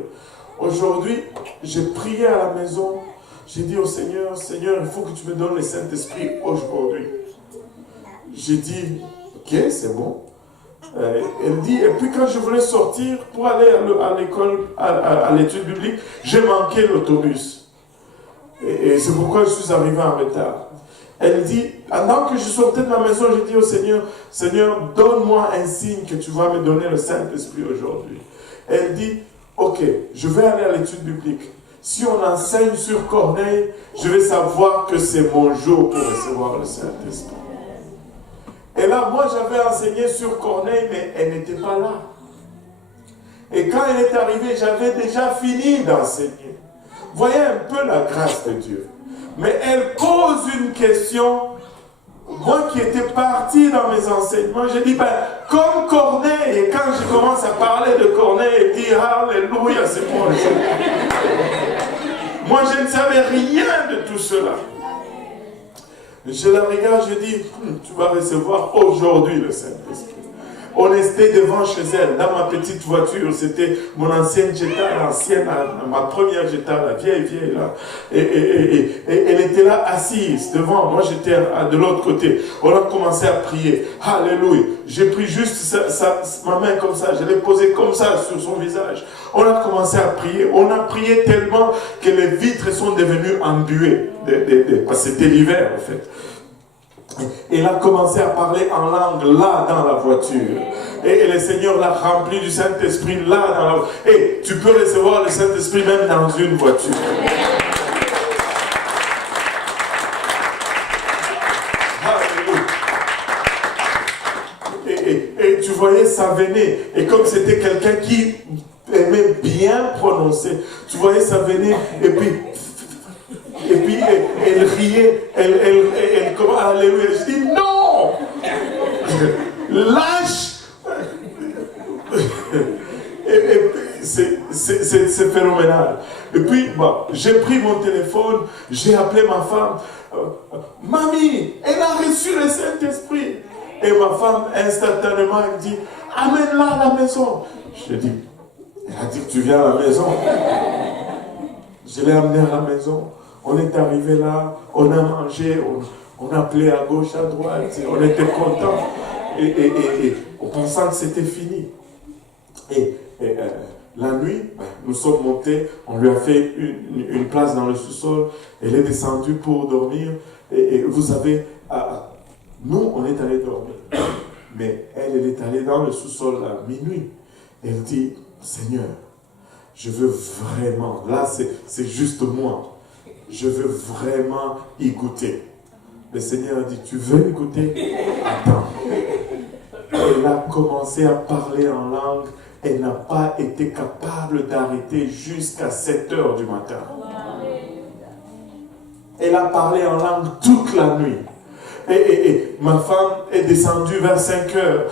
aujourd'hui, j'ai prié à la maison, j'ai dit au Seigneur, Seigneur, il faut que tu me donnes le Saint-Esprit aujourd'hui. J'ai dit, ok, c'est bon. Elle dit, et puis quand je voulais sortir pour aller à l'école, à l'étude biblique, j'ai manqué l'autobus. Et c'est pourquoi je suis arrivé en retard. Elle dit, pendant que je sortais de la maison, j'ai dit au Seigneur, Seigneur, donne-moi un signe que tu vas me donner le Saint-Esprit aujourd'hui. Elle dit, ok, je vais aller à l'étude biblique. Si on enseigne sur Corneille, je vais savoir que c'est mon jour pour recevoir le Saint-Esprit. Et là, moi, j'avais enseigné sur Corneille, mais elle n'était pas là. Et quand elle est arrivée, j'avais déjà fini d'enseigner. Voyez un peu la grâce de Dieu. Mais elle pose une question. Moi qui étais parti dans mes enseignements, j'ai dit, comme Corneille, et quand je commence à parler de Corneille, elle dit, alléluia, c'est moi. Moi, je ne savais rien de tout cela. Je la regarde, je dis, tu vas recevoir aujourd'hui le Saint-Esprit. On était devant chez elle, dans ma petite voiture, c'était mon ancienne Jetta, ma première Jetta, la vieille là. Et elle était là assise devant, moi j'étais de l'autre côté. On a commencé à prier, alléluia. J'ai pris juste ma main comme ça, je l'ai posée comme ça sur son visage. On a commencé à prier, on a prié tellement que les vitres sont devenues embuées, parce que c'était l'hiver en fait. Et il a commencé à parler en langue là dans la voiture. Et le Seigneur l'a rempli du Saint-Esprit là dans la voiture. Et tu peux recevoir le Saint-Esprit même dans une voiture. Et tu voyais, ça venait. Et comme c'était quelqu'un qui aimait bien prononcer, tu voyais, ça venait. Et puis elle riait, elle comment, alléluia. Je dis non, lâche. phénoménal. Et puis, bon, j'ai pris mon téléphone, j'ai appelé ma femme. Mamie, elle a reçu le Saint-Esprit. Et ma femme, instantanément, elle dit, amène-la à la maison. Je lui ai dit, elle a dit que tu viens à la maison. Je l'ai amenée à la maison. On est arrivé là, on a mangé, on appelait à gauche, à droite, on était contents. Et on pensait que c'était fini. Et la nuit, nous sommes montés, on lui a fait une place dans le sous-sol, elle est descendue pour dormir. Et vous savez, nous, on est allés dormir. Mais elle est allée dans le sous-sol à minuit. Elle dit, Seigneur, je veux vraiment, là c'est juste moi, je veux vraiment y goûter. Le Seigneur a dit, tu veux y goûter? Attends. Elle a commencé à parler en langue, elle n'a pas été capable d'arrêter jusqu'à 7 heures du matin. Elle a parlé en langue toute la nuit. Et ma femme est descendue vers 5 heures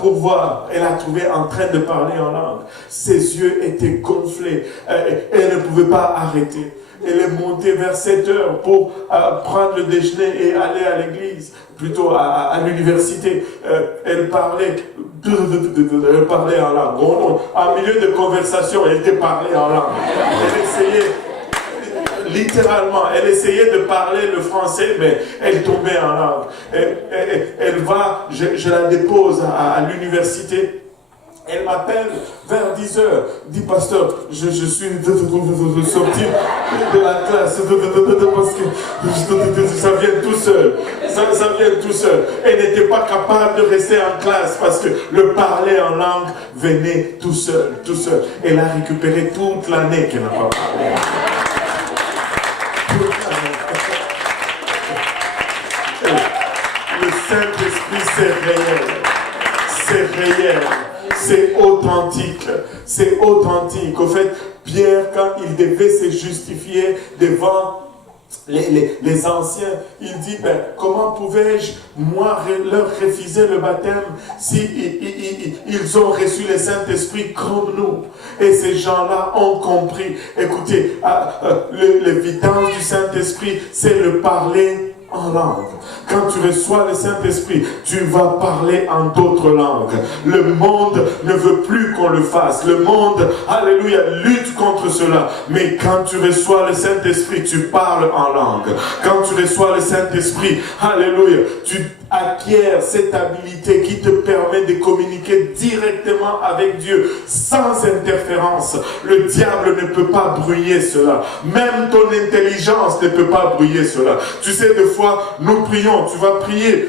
pour voir. Elle a trouvé en train de parler en langue. Ses yeux étaient gonflés. Elle ne pouvait pas arrêter. Elle est montée vers 7 heures pour prendre le déjeuner et aller à l'église, plutôt à l'université. Elle parlait en langue. En milieu de conversation, elle était parlée en langue. Elle essayait... Littéralement, elle essayait de parler le français, mais elle tombait en langue. Elle va, je la dépose à l'université. Elle m'appelle vers 10 heures. Dit, pasteur, je suis sorti de la classe parce que ça vient tout seul. Ça vient tout seul. Elle n'était pas capable de rester en classe parce que le parler en langue venait tout seul, tout seul. Elle a récupéré toute l'année qu'elle n'a pas parlé. Le Saint-Esprit, c'est réel. C'est réel. C'est authentique. C'est authentique. Au fait, Pierre, quand il devait se justifier devant les anciens, il dit, comment pouvais-je, moi, leur refuser le baptême si ils ont reçu le Saint-Esprit comme nous? Et ces gens-là ont compris. Écoutez, l'évidence du Saint-Esprit, c'est le parler en langue. Quand tu reçois le Saint-Esprit, tu vas parler en d'autres langues. Le monde ne veut plus qu'on le fasse. Le monde, alléluia, lutte contre cela. Mais quand tu reçois le Saint-Esprit, tu parles en langue. Quand tu reçois le Saint-Esprit, alléluia, tu acquiers cette habilité qui te permet de communiquer directement avec Dieu sans interférence. Le diable ne peut pas brouiller cela. Même ton intelligence ne peut pas brouiller cela. Tu sais, des fois, nous prions, tu vas prier.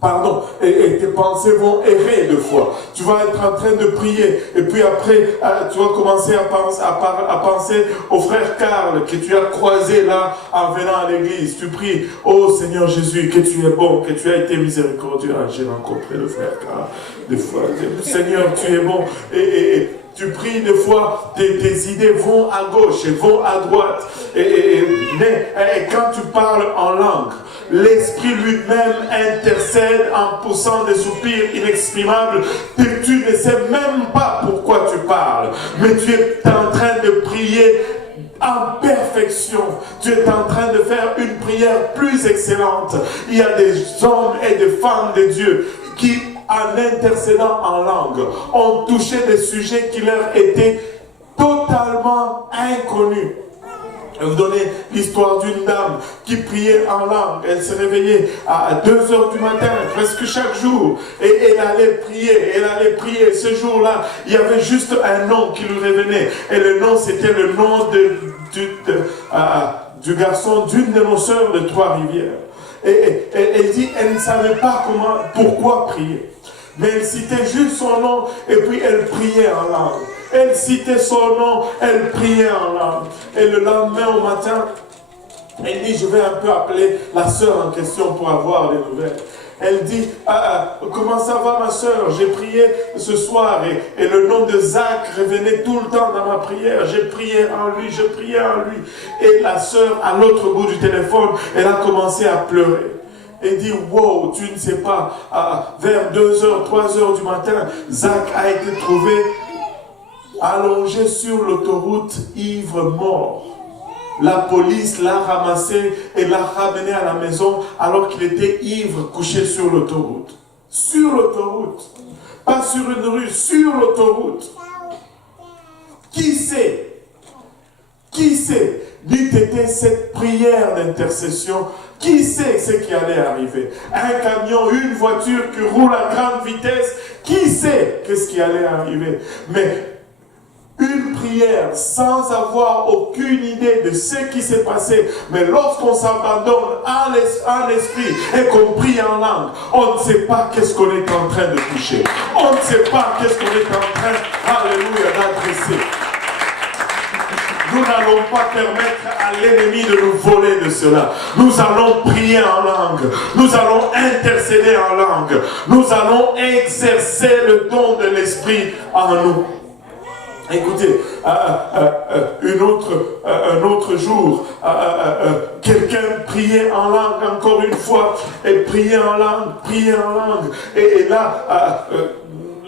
Pardon, et tes pensées vont errer de fois. Tu vas être en train de prier, et puis après, tu vas commencer à penser au frère Karl que tu as croisé là en venant à l'église. Tu pries, oh Seigneur Jésus, que tu es bon, que tu as été miséricordieux. J'ai rencontré le frère Karl des fois. Seigneur, tu es bon. Et tu pries des fois, tes idées vont à gauche et vont à droite. Mais quand tu parles en langue, l'Esprit lui-même intercède en poussant des soupirs inexprimables que tu ne sais même pas pourquoi tu parles. Mais tu es en train de prier en perfection. Tu es en train de faire une prière plus excellente. Il y a des hommes et des femmes de Dieu qui, en intercédant en langue, ont touché des sujets qui leur étaient totalement inconnus. Je vais vous donner l'histoire d'une dame qui priait en langue. Elle se réveillait à 2 heures du matin, presque chaque jour. Et elle allait prier. Ce jour-là, il y avait juste un nom qui lui revenait. Et le nom, c'était le nom du garçon d'une de nos sœurs de Trois-Rivières. Et elle dit, elle ne savait pas pourquoi prier. Mais elle citait juste son nom et puis elle priait en langue. Elle citait son nom, elle priait en langue. Et le lendemain au matin, elle dit, je vais un peu appeler la sœur en question pour avoir des nouvelles. Elle dit, comment ça va ma sœur? J'ai prié ce soir et le nom de Zach revenait tout le temps dans ma prière. J'ai prié en lui, je priais en lui. Et la sœur, à l'autre bout du téléphone, elle a commencé à pleurer. Et dit, wow, tu ne sais pas, vers 2h, 3h du matin, Zach a été trouvé allongé sur l'autoroute, ivre mort. La police l'a ramassé et l'a ramené à la maison alors qu'il était ivre, couché sur l'autoroute. Sur l'autoroute. Pas sur une rue, sur l'autoroute. Qui sait? Qui sait? N'eût été cette prière d'intercession, qui sait ce qui allait arriver? Un camion, une voiture qui roule à grande vitesse, qui sait qu'est-ce qui allait arriver? Mais une prière sans avoir aucune idée de ce qui s'est passé. Mais lorsqu'on s'abandonne à l'esprit et qu'on prie en langue, on ne sait pas qu'est-ce qu'on est en train de toucher. On ne sait pas qu'est-ce qu'on est en train, alléluia, d'adresser. Nous n'allons pas permettre à l'ennemi de nous voler de cela. Nous allons prier en langue. Nous allons intercéder en langue. Nous allons exercer le don de l'esprit en nous. Écoutez, un autre jour, quelqu'un priait en langue encore une fois, et priait en langue, et là,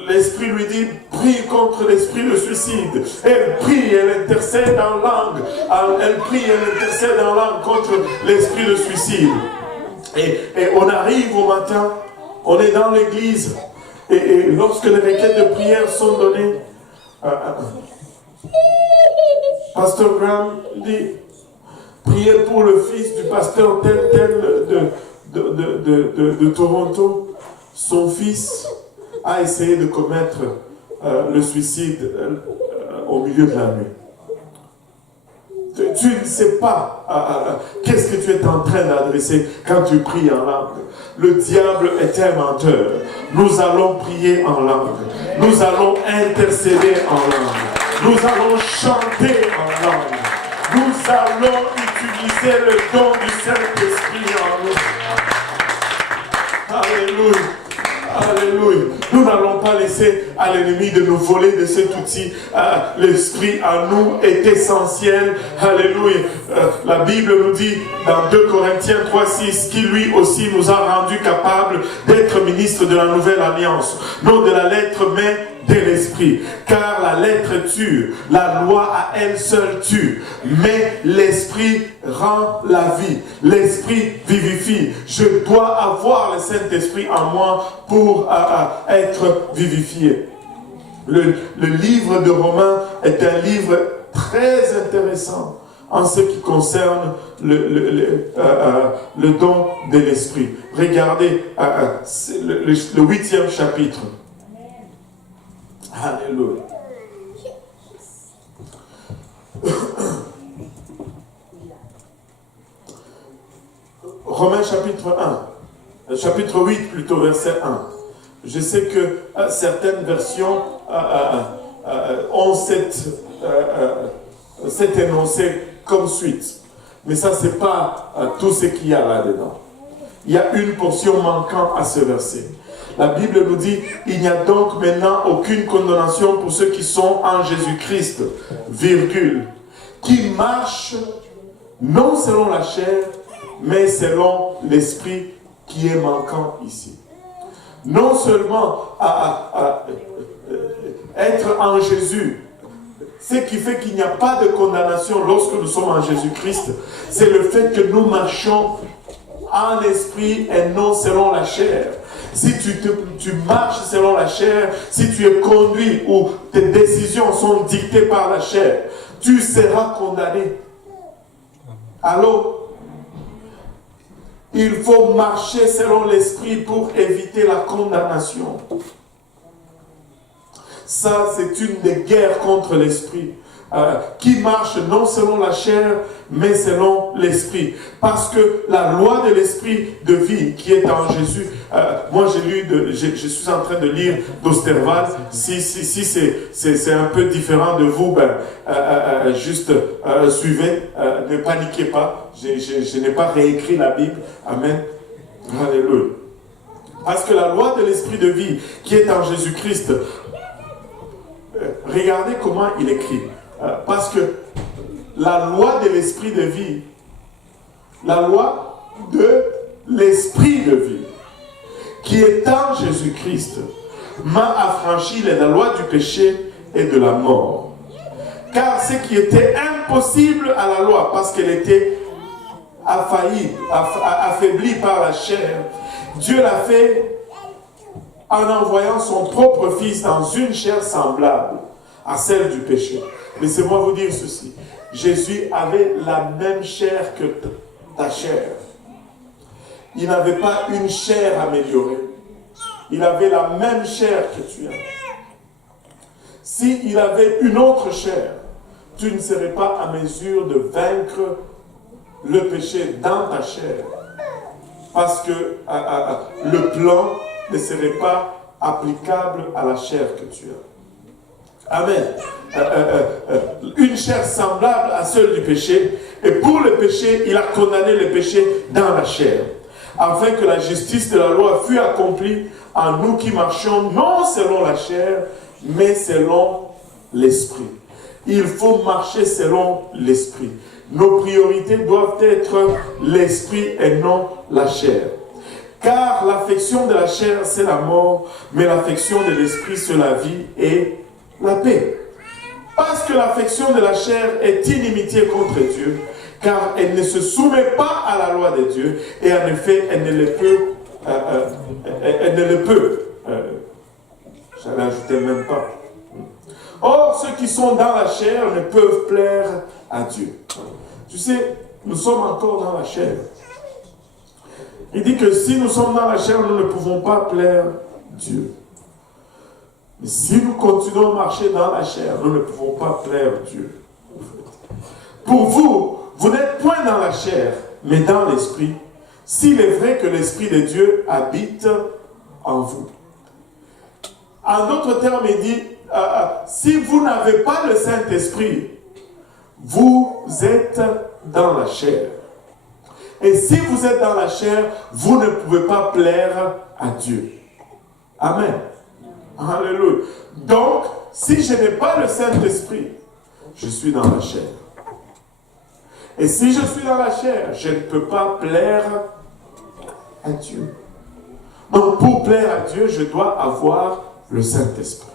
l'esprit lui dit, prie contre l'esprit de suicide. Elle prie, elle intercède en langue, elle prie, elle intercède en langue contre l'esprit de suicide. Et on arrive au matin, on est dans l'église, et lorsque les requêtes de prière sont données, Pasteur Graham dit, priez pour le fils du pasteur tel de Toronto. Son fils a essayé de commettre le suicide au milieu de la nuit. Tu ne sais pas qu'est-ce que tu es en train d'adresser quand tu pries en langue. Le diable est un menteur. Nous allons prier en langue. Nous allons intercéder en langue. Nous allons chanter en langue. Nous allons utiliser le don du Saint-Esprit en nous. Alléluia. Alléluia. Nous n'allons pas laisser à l'ennemi de nous voler de cet outil. L'esprit en nous est essentiel. Alléluia. La Bible nous dit dans 2 Corinthiens 3,6 qu'il lui aussi nous a rendus capables d'être ministres de la nouvelle alliance. Non de la lettre, mais de l'esprit. Car la lettre tue, la loi à elle seule tue. Mais l'esprit rend la vie. L'esprit vivifie. Je dois avoir le Saint-Esprit en moi pour être vivifié. Le livre de Romains est un livre très intéressant en ce qui concerne le don de l'esprit. Regardez le 8e chapitre. Alléluia. Romains chapitre 1. Chapitre 8 plutôt, verset 1. Je sais que certaines versions ont cet énoncé comme suite. Mais ça, ce n'est pas tout ce qu'il y a là-dedans. Il y a une portion manquante à ce verset. La Bible nous dit, il n'y a donc maintenant aucune condamnation pour ceux qui sont en Jésus-Christ, virgule, qui marchent non selon la chair, mais selon l'esprit qui est manquant ici. Non seulement être en Jésus, ce qui fait qu'il n'y a pas de condamnation lorsque nous sommes en Jésus-Christ, c'est le fait que nous marchons en esprit et non selon la chair. Si tu marches selon la chair, si tu es conduit ou tes décisions sont dictées par la chair, tu seras condamné. Alors, il faut marcher selon l'esprit pour éviter la condamnation. Ça, c'est une des guerres contre l'esprit. Qui marche non selon la chair, mais selon l'esprit. Parce que la loi de l'esprit de vie qui est en Jésus, moi je suis en train de lire d'Osterwald. Si c'est un peu différent de vous, juste suivez, ne paniquez pas. Je n'ai pas réécrit la Bible. Amen. Alléluia. Parce que la loi de l'esprit de vie qui est en Jésus-Christ, regardez comment il écrit. Parce que la loi de l'esprit de vie, la loi de l'esprit de vie, qui est en Jésus-Christ, m'a affranchi de la loi du péché et de la mort. Car ce qui était impossible à la loi, parce qu'elle était affaiblie par la chair, Dieu l'a fait en envoyant son propre Fils dans une chair semblable à celle du péché. Laissez-moi vous dire ceci. Jésus avait la même chair que ta chair. Il n'avait pas une chair améliorée. Il avait la même chair que tu as. S'il avait une autre chair, tu ne serais pas à mesure de vaincre le péché dans ta chair. Parce que le plan ne serait pas applicable à la chair que tu as. Amen. Une chair semblable à celle du péché. Et pour le péché, il a condamné le péché dans la chair. Afin que la justice de la loi fût accomplie en nous qui marchons non selon la chair, mais selon l'esprit. Il faut marcher selon l'esprit. Nos priorités doivent être l'esprit et non la chair. Car l'affection de la chair, c'est la mort, mais l'affection de l'esprit, c'est la vie et la paix. Parce que l'affection de la chair est inimitié contre Dieu, car elle ne se soumet pas à la loi de Dieu, et en effet, elle ne le peut. J'allais ajouter même pas. Or, ceux qui sont dans la chair ne peuvent plaire à Dieu. Tu sais, nous sommes encore dans la chair. Il dit que si nous sommes dans la chair, nous ne pouvons pas plaire Dieu. Mais si nous continuons à marcher dans la chair, nous ne pouvons pas plaire Dieu. Pour vous, vous n'êtes point dans la chair, mais dans l'esprit, s'il est vrai que l'esprit de Dieu habite en vous. En d'autres termes, il dit, si vous n'avez pas le Saint-Esprit, vous êtes dans la chair. Et si vous êtes dans la chair, vous ne pouvez pas plaire à Dieu. Amen. Alléluia. Donc, si je n'ai pas le Saint-Esprit, je suis dans la chair. Et si je suis dans la chair, je ne peux pas plaire à Dieu. Donc, pour plaire à Dieu, je dois avoir le Saint-Esprit.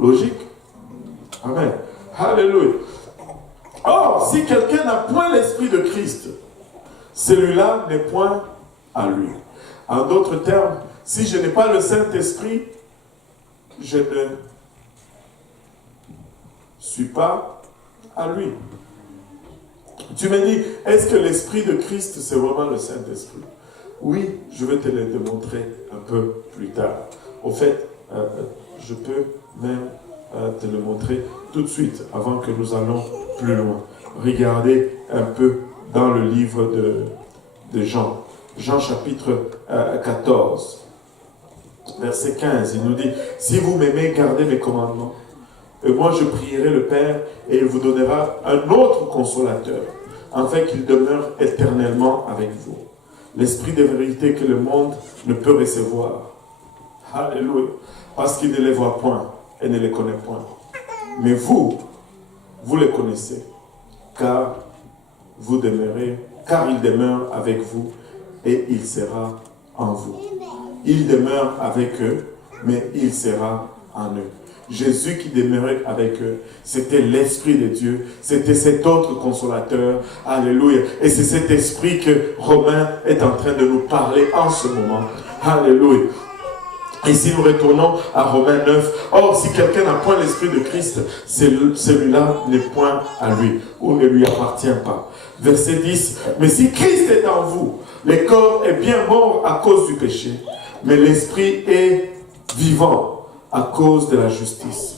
Logique? Amen. Alléluia. Or, si quelqu'un n'a point l'Esprit de Christ, celui-là n'est point à lui. En d'autres termes, si je n'ai pas le Saint-Esprit, je ne suis pas à lui. Tu me dis, est-ce que l'Esprit de Christ, c'est vraiment le Saint-Esprit? Oui, je vais te le démontrer un peu plus tard. Au fait, je peux même te le montrer tout de suite, avant que nous allons plus loin. Regardez un peu dans le livre de Jean. Jean chapitre 14, verset 15. Il nous dit, si vous m'aimez, gardez mes commandements. Et moi, je prierai le Père et il vous donnera un autre consolateur, afin qu'il demeure éternellement avec vous. L'esprit de vérité que le monde ne peut recevoir. Alléluia. Parce qu'il ne les voit point et ne les connaît point. Mais vous les connaissez, car il demeure avec vous et il sera en vous. Il demeure avec eux, mais il sera en eux. Jésus qui demeurait avec eux, c'était l'Esprit de Dieu, c'était cet autre consolateur, alléluia. Et c'est cet esprit que Romain est en train de nous parler en ce moment, alléluia. Et si nous retournons à Romains 9, or si quelqu'un n'a point l'Esprit de Christ, celui-là n'est point à lui, ou ne lui appartient pas. Verset 10, mais si Christ est en vous, le corps est bien mort à cause du péché, mais l'Esprit est vivant à cause de la justice.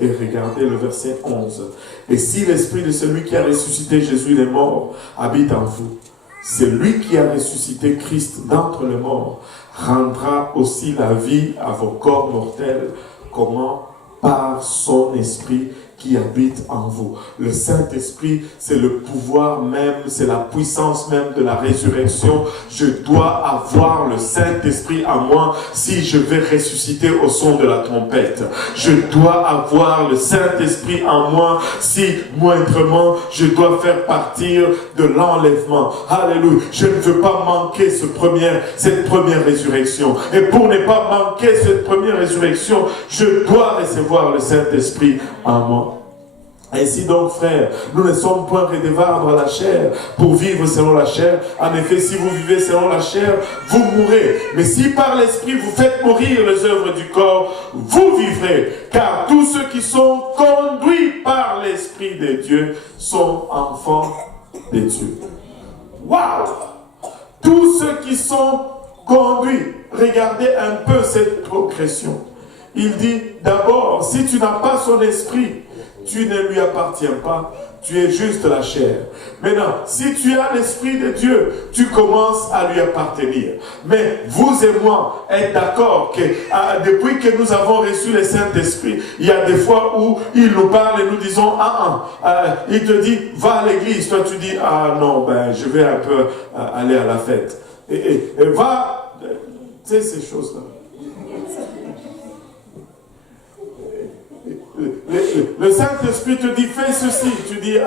Et regardez le verset 11. Et si l'Esprit de celui qui a ressuscité Jésus les morts habite en vous, celui qui a ressuscité Christ d'entre les morts rendra aussi la vie à vos corps mortels. Comment? Par son Esprit qui habite en vous. Le Saint-Esprit, c'est le pouvoir même, c'est la puissance même de la résurrection. Je dois avoir le Saint-Esprit en moi si je vais ressusciter au son de la trompette. Je dois avoir le Saint-Esprit en moi si, moindrement, je dois faire partir de l'enlèvement. Alléluia. Je ne veux pas manquer cette première résurrection. Et pour ne pas manquer cette première résurrection, je dois recevoir le Saint-Esprit en moi. Ainsi donc, frères, nous ne sommes point redevables à la chair pour vivre selon la chair. En effet, si vous vivez selon la chair, vous mourrez. Mais si par l'Esprit vous faites mourir les œuvres du corps, vous vivrez. Car tous ceux qui sont conduits par l'Esprit de Dieu sont enfants de Dieu. Waouh! Tous ceux qui sont conduits, regardez un peu cette progression. Il dit d'abord, si tu n'as pas son esprit, tu ne lui appartiens pas, tu es juste la chair. Maintenant, si tu as l'Esprit de Dieu, tu commences à lui appartenir. Mais vous et moi, êtes d'accord que depuis que nous avons reçu le Saint-Esprit, il y a des fois où il nous parle et nous disons, il te dit, va à l'église. Toi, tu dis, ah non, je vais un peu aller à la fête. Et va, tu sais, ces choses-là. Le Saint-Esprit te dit fais ceci, tu dis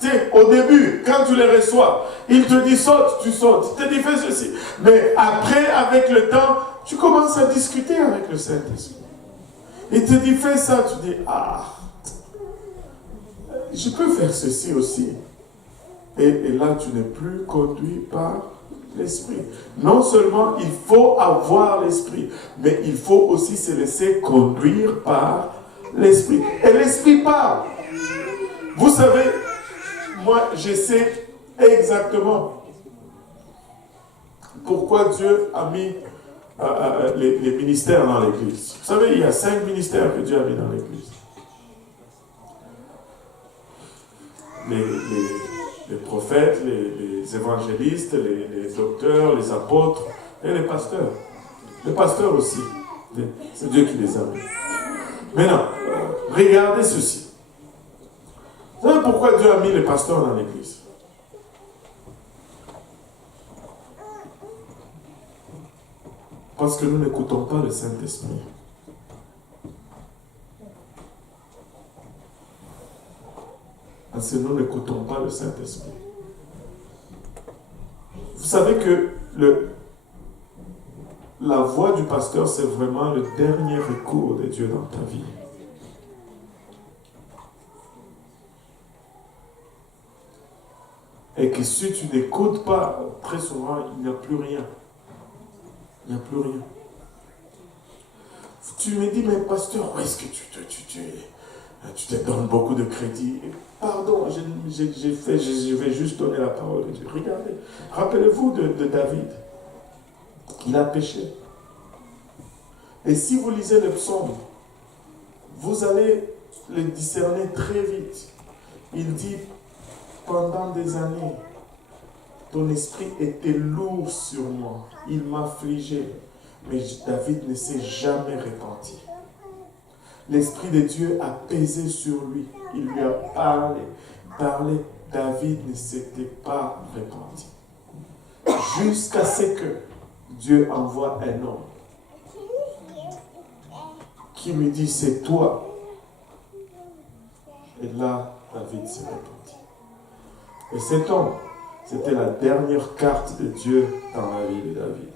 tu sais, au début quand tu les reçois, il te dit saute, tu sautes, il te dit fais ceci, mais après avec le temps tu commences à discuter avec le Saint-Esprit, il te dit fais ça, tu dis je peux faire ceci aussi, et là tu n'es plus conduit par l'Esprit. Non seulement il faut avoir l'Esprit, mais il faut aussi se laisser conduire par l'Esprit. Et l'Esprit parle. Vous savez, moi, je sais exactement pourquoi Dieu a mis les ministères dans l'Église. Vous savez, il y a 5 ministères que Dieu a mis dans l'Église. Les prophètes, les évangélistes, les docteurs, les apôtres et les pasteurs. Les pasteurs aussi. C'est Dieu qui les a mis. Maintenant, regardez ceci. Vous savez pourquoi Dieu a mis les pasteurs dans l'église? Parce que nous n'écoutons pas le Saint-Esprit. Parce que nous n'écoutons pas le Saint-Esprit. Vous savez que la voix du pasteur, c'est vraiment le dernier recours de Dieu dans ta vie. Et que si tu n'écoutes pas, très souvent, il n'y a plus rien. Il n'y a plus rien. Tu me dis, mais pasteur, où est-ce que tu te donnes beaucoup de crédit? Pardon, je vais juste donner la parole de Dieu. Regardez, rappelez-vous de David. Il a péché. Et si vous lisez le psaume, vous allez le discerner très vite. Il dit, pendant des années, ton esprit était lourd sur moi. Il m'affligeait. Mais David ne s'est jamais repenti. L'Esprit de Dieu a pesé sur lui. Il lui a parlé. David ne s'était pas repenti. Jusqu'à ce que Dieu envoie un homme qui lui dit, c'est toi. Et là, David s'est repenti. Et cet homme, c'était la dernière carte de Dieu dans la vie de David.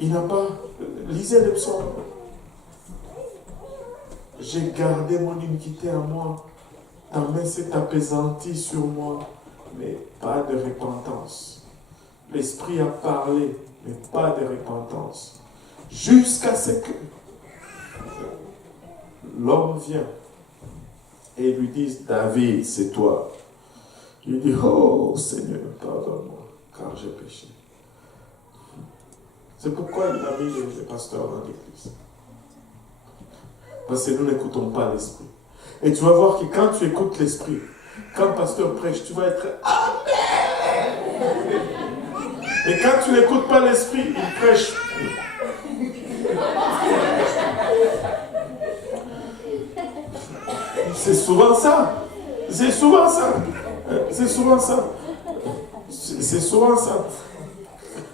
Il n'a pas... Lisez le psaume. J'ai gardé mon iniquité à moi. Ta main s'est apaisantie sur moi. Mais pas de repentance. L'Esprit a parlé, mais pas de repentance. Jusqu'à ce que l'homme vient et lui dise, David, c'est toi. Il dit, oh Seigneur, pardonne-moi, car j'ai péché. C'est pourquoi il a mis les pasteurs dans l'église. Parce que nous n'écoutons pas l'Esprit. Et tu vas voir que quand tu écoutes l'Esprit, quand le pasteur prêche, tu vas être Amen. Et quand tu n'écoutes pas l'Esprit, il prêche. C'est souvent ça. C'est souvent ça. C'est souvent ça. C'est souvent ça.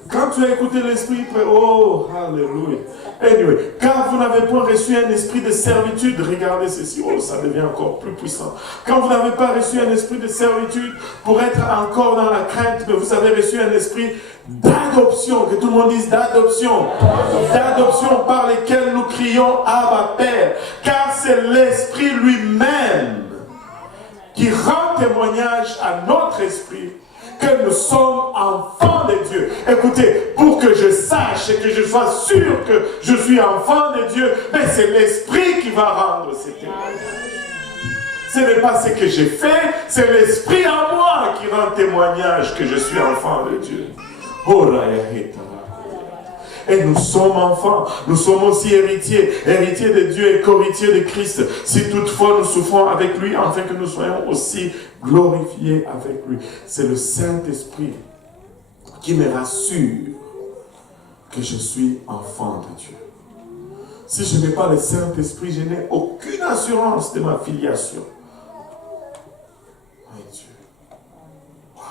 Quand tu as écouté l'esprit, oh, alléluia. Anyway, car vous n'avez point reçu un esprit de servitude, regardez ceci, oh, ça devient encore plus puissant. Quand vous n'avez pas reçu un esprit de servitude pour être encore dans la crainte, mais vous avez reçu un esprit d'adoption, que tout le monde dise d'adoption. D'adoption par lesquels nous crions Abba Père, car c'est l'esprit lui-même qui rend témoignage à notre esprit que nous sommes enfants de Dieu. Écoutez, pour que je sache et que je sois sûr que je suis enfant de Dieu, mais c'est l'esprit qui va rendre ces témoignages. Ce n'est pas ce que j'ai fait, c'est l'esprit en moi qui rend témoignage que je suis enfant de Dieu. Et nous sommes enfants, nous sommes aussi héritiers, héritiers de Dieu et co-héritiers de Christ, si toutefois nous souffrons avec lui, afin que nous soyons aussi glorifiés avec lui. C'est le Saint-Esprit qui me rassure que je suis enfant de Dieu. Si je n'ai pas le Saint-Esprit, je n'ai aucune assurance de ma filiation. Oh Dieu. Waouh.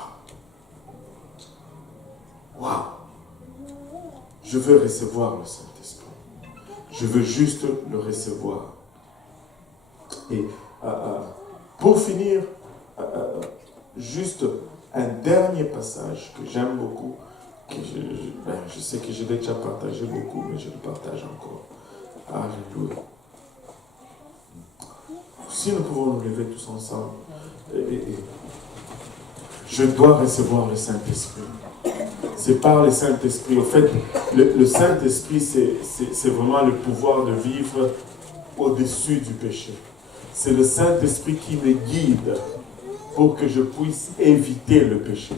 Waouh. Je veux recevoir le Saint-Esprit. Je veux juste le recevoir. Et pour finir, juste un dernier passage que j'aime beaucoup, que je sais que je l'ai déjà partagé beaucoup, mais je le partage encore. Alléluia. Si nous pouvons nous lever tous ensemble, je dois recevoir le Saint-Esprit. C'est par le Saint-Esprit. En fait, le Saint-Esprit, c'est vraiment le pouvoir de vivre au-dessus du péché. C'est le Saint-Esprit qui me guide pour que je puisse éviter le péché.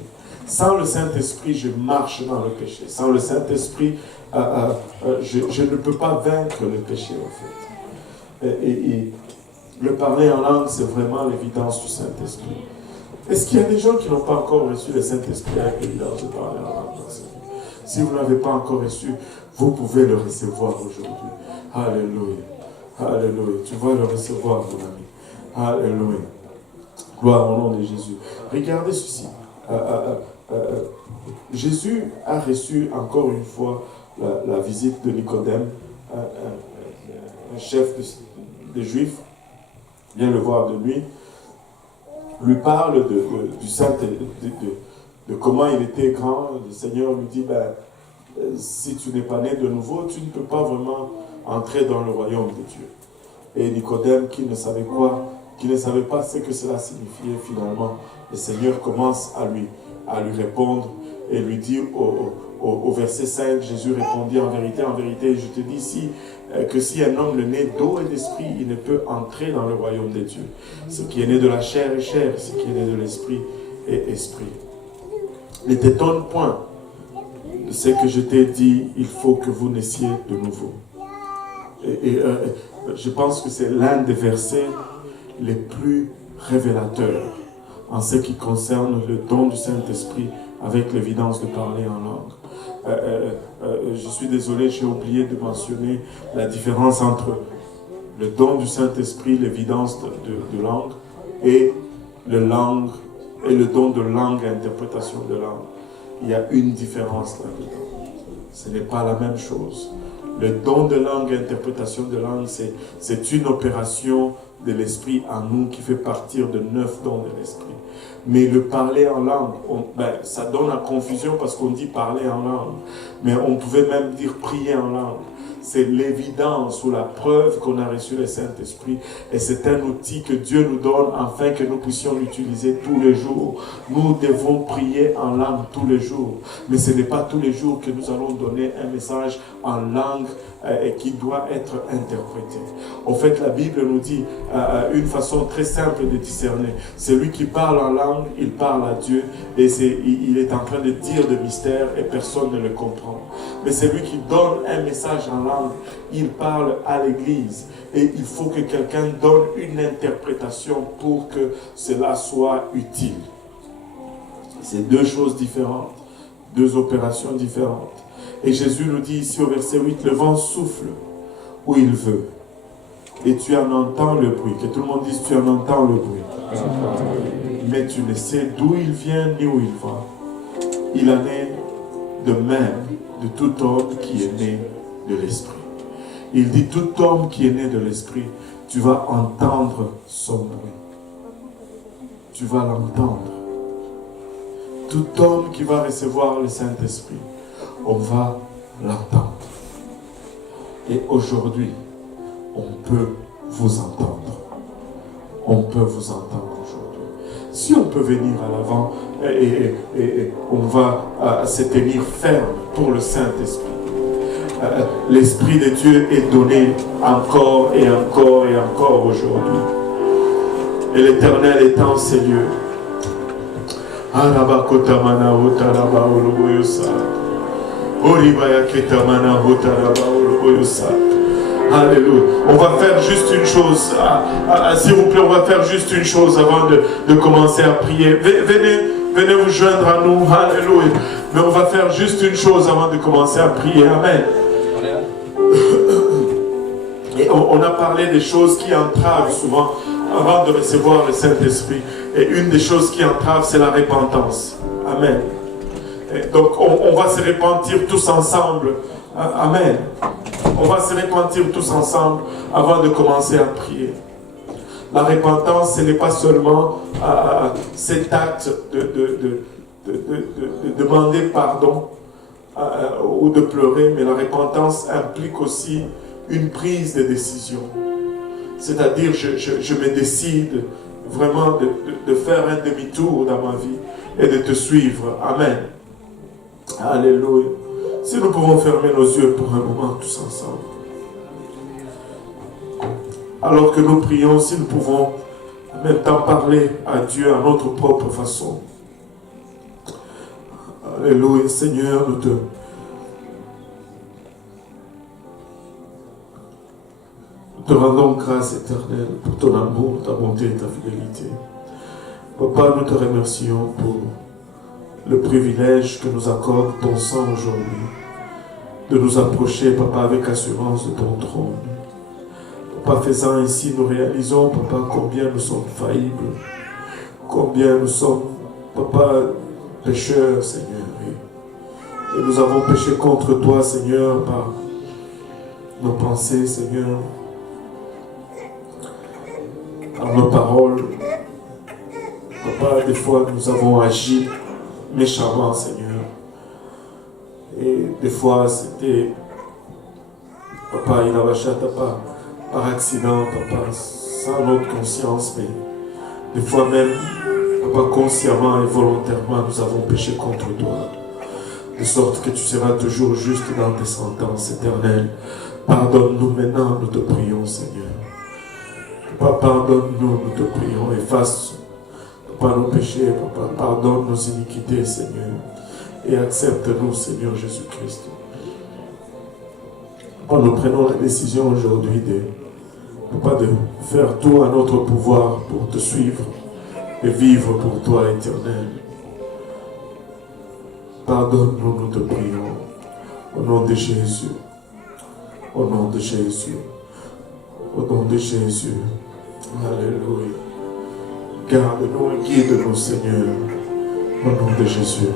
Sans le Saint-Esprit, je marche dans le péché. Sans le Saint-Esprit, je ne peux pas vaincre le péché, en fait. Et le parler en langue, c'est vraiment l'évidence du Saint-Esprit. Est-ce qu'il y a des gens qui n'ont pas encore reçu le Saint-Esprit avec l'évidence de parler en langue? Si vous ne l'avez pas encore reçu, vous pouvez le recevoir aujourd'hui. Alléluia. Alléluia. Tu vas le recevoir, mon ami. Alléluia. Gloire au nom de Jésus. Regardez ceci. Jésus a reçu encore une fois la visite de Nicodème, un chef des Juifs, vient le voir de lui parle du Saint, de comment il était grand. Le Seigneur lui dit, si tu n'es pas né de nouveau, tu ne peux pas vraiment entrer dans le royaume de Dieu. Et Nicodème, qui ne savait pas ce que cela signifiait finalement, le Seigneur commence à lui répondre et lui dit au verset 5, Jésus répondit, en vérité, je te dis que si un homme est né d'eau et d'esprit, il ne peut entrer dans le royaume de Dieu. Ce qui est né de la chair est chair, ce qui est né de l'esprit est esprit. Ne t'étonne point de ce que je t'ai dit, il faut que vous naissiez de nouveau. Je pense que c'est l'un des versets les plus révélateurs en ce qui concerne le don du Saint-Esprit avec l'évidence de parler en langue. Je suis désolé, j'ai oublié de mentionner la différence entre le don du Saint-Esprit, l'évidence de langue, et le don de langue, interprétation de langue. Il y a une différence là-dedans. Ce n'est pas la même chose. Le don de langue, interprétation de langue, c'est une opération de l'Esprit en nous qui fait partir de 9 dons de l'Esprit. Mais le parler en langue, ça donne la confusion parce qu'on dit parler en langue. Mais on pouvait même dire prier en langue. C'est l'évidence ou la preuve qu'on a reçu le Saint-Esprit. Et c'est un outil que Dieu nous donne afin que nous puissions l'utiliser tous les jours. Nous devons prier en langue tous les jours. Mais ce n'est pas tous les jours que nous allons donner un message en langue qui doit être interprété. En fait, la Bible nous dit une façon très simple de discerner. Celui qui parle en langue, il parle à Dieu et il est en train de dire des mystères et personne ne le comprend. Mais celui qui donne un message en langue, il parle à l'Église. Et il faut que quelqu'un donne une interprétation pour que cela soit utile. C'est deux choses différentes, deux opérations différentes. Et Jésus nous dit ici au verset 8, le vent souffle où il veut. Et tu en entends le bruit. Que tout le monde dise, tu en entends le bruit. Mais tu ne sais d'où il vient ni où il va. Il en est de même de tout homme qui est né de l'Esprit. Il dit, tout homme qui est né de l'Esprit, tu vas entendre son bruit. Tu vas l'entendre. Tout homme qui va recevoir le Saint-Esprit, on va l'entendre. Et aujourd'hui, on peut vous entendre. On peut vous entendre aujourd'hui. Si on peut venir à l'avant et on va se tenir ferme pour le Saint-Esprit. L'Esprit de Dieu est donné encore et encore et encore aujourd'hui. Et l'Éternel est en ces lieux. Alléluia. On va faire juste une chose. S'il vous plaît, on va faire juste une chose avant de commencer à prier. Venez vous joindre à nous. Alléluia. Mais on va faire juste une chose avant de commencer à prier. Amen. Et on a parlé des choses qui entravent souvent avant de recevoir le Saint-Esprit. Et une des choses qui entrave, c'est la repentance. Amen. Et donc on va se repentir tous ensemble. Amen. On va se repentir tous ensemble avant de commencer à prier. La repentance, ce n'est pas seulement cet acte de demander pardon ou de pleurer, mais la repentance implique aussi une prise de décision. C'est-à-dire, je me décide vraiment de faire un demi-tour dans ma vie et de te suivre. Amen. Alléluia. Si nous pouvons fermer nos yeux pour un moment tous ensemble. Alors que nous prions, si nous pouvons en même temps parler à Dieu à notre propre façon. Alléluia, Seigneur, nous te rendons grâce éternelle pour ton amour, ta bonté et ta fidélité. Papa, nous te remercions pour le privilège que nous accorde ton sang aujourd'hui, de nous approcher, Papa, avec assurance de ton trône. Papa, faisant ainsi, nous réalisons, Papa, combien nous sommes faillibles, combien nous sommes, Papa, pécheurs, Seigneur. Et nous avons péché contre toi, Seigneur, par nos pensées, Seigneur, par nos paroles. Papa, des fois, nous avons agi méchamment, Seigneur. Et des fois, c'était, Papa, il a lâché par accident, Papa, sans notre conscience, mais des fois même, Papa, consciemment et volontairement, nous avons péché contre toi. De sorte que tu seras toujours juste dans tes sentences éternelles. Pardonne-nous maintenant, nous te prions, Seigneur. Papa, pardonne-nous, nous te prions. Efface, Papa, nos péchés, Papa. Pardonne nos iniquités, Seigneur. Et accepte-nous, Seigneur Jésus-Christ. Papa, nous prenons la décision aujourd'hui Papa, de faire tout à notre pouvoir pour te suivre et vivre pour toi, éternel. Pardonne-nous, nous te prions. Au nom de Jésus. Au nom de Jésus. Au nom de Jésus. Alléluia. Garde-nous et guide-nous, Seigneur. Au nom de Jésus.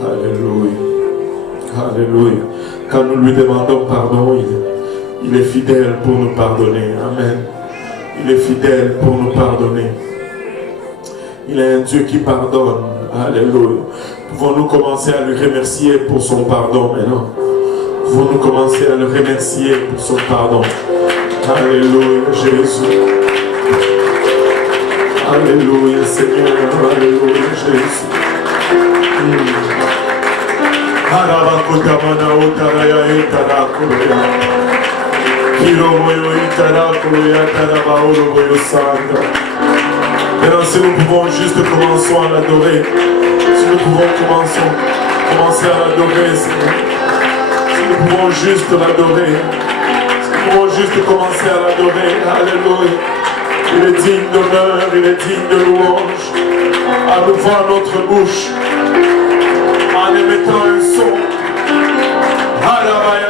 Alléluia. Alléluia. Quand nous lui demandons pardon, il est fidèle pour nous pardonner. Amen. Il est fidèle pour nous pardonner. Il est un Dieu qui pardonne. Alléluia. Pouvons-nous commencer à lui remercier pour son pardon maintenant? Pouvons-nous commencer à le remercier pour son pardon? Alléluia, Jésus. Alléluia, Seigneur. Alléluia, Jésus. Maintenant, si nous pouvons juste commencer à l'adorer. Si nous pouvons commencer à l'adorer, Seigneur. Si nous pouvons juste l'adorer. Si nous pouvons juste commencer à l'adorer. Alléluia. Il est digne d'honneur, il est digne de louange. À nous voir notre bouche. En émettant un son. Alléluia.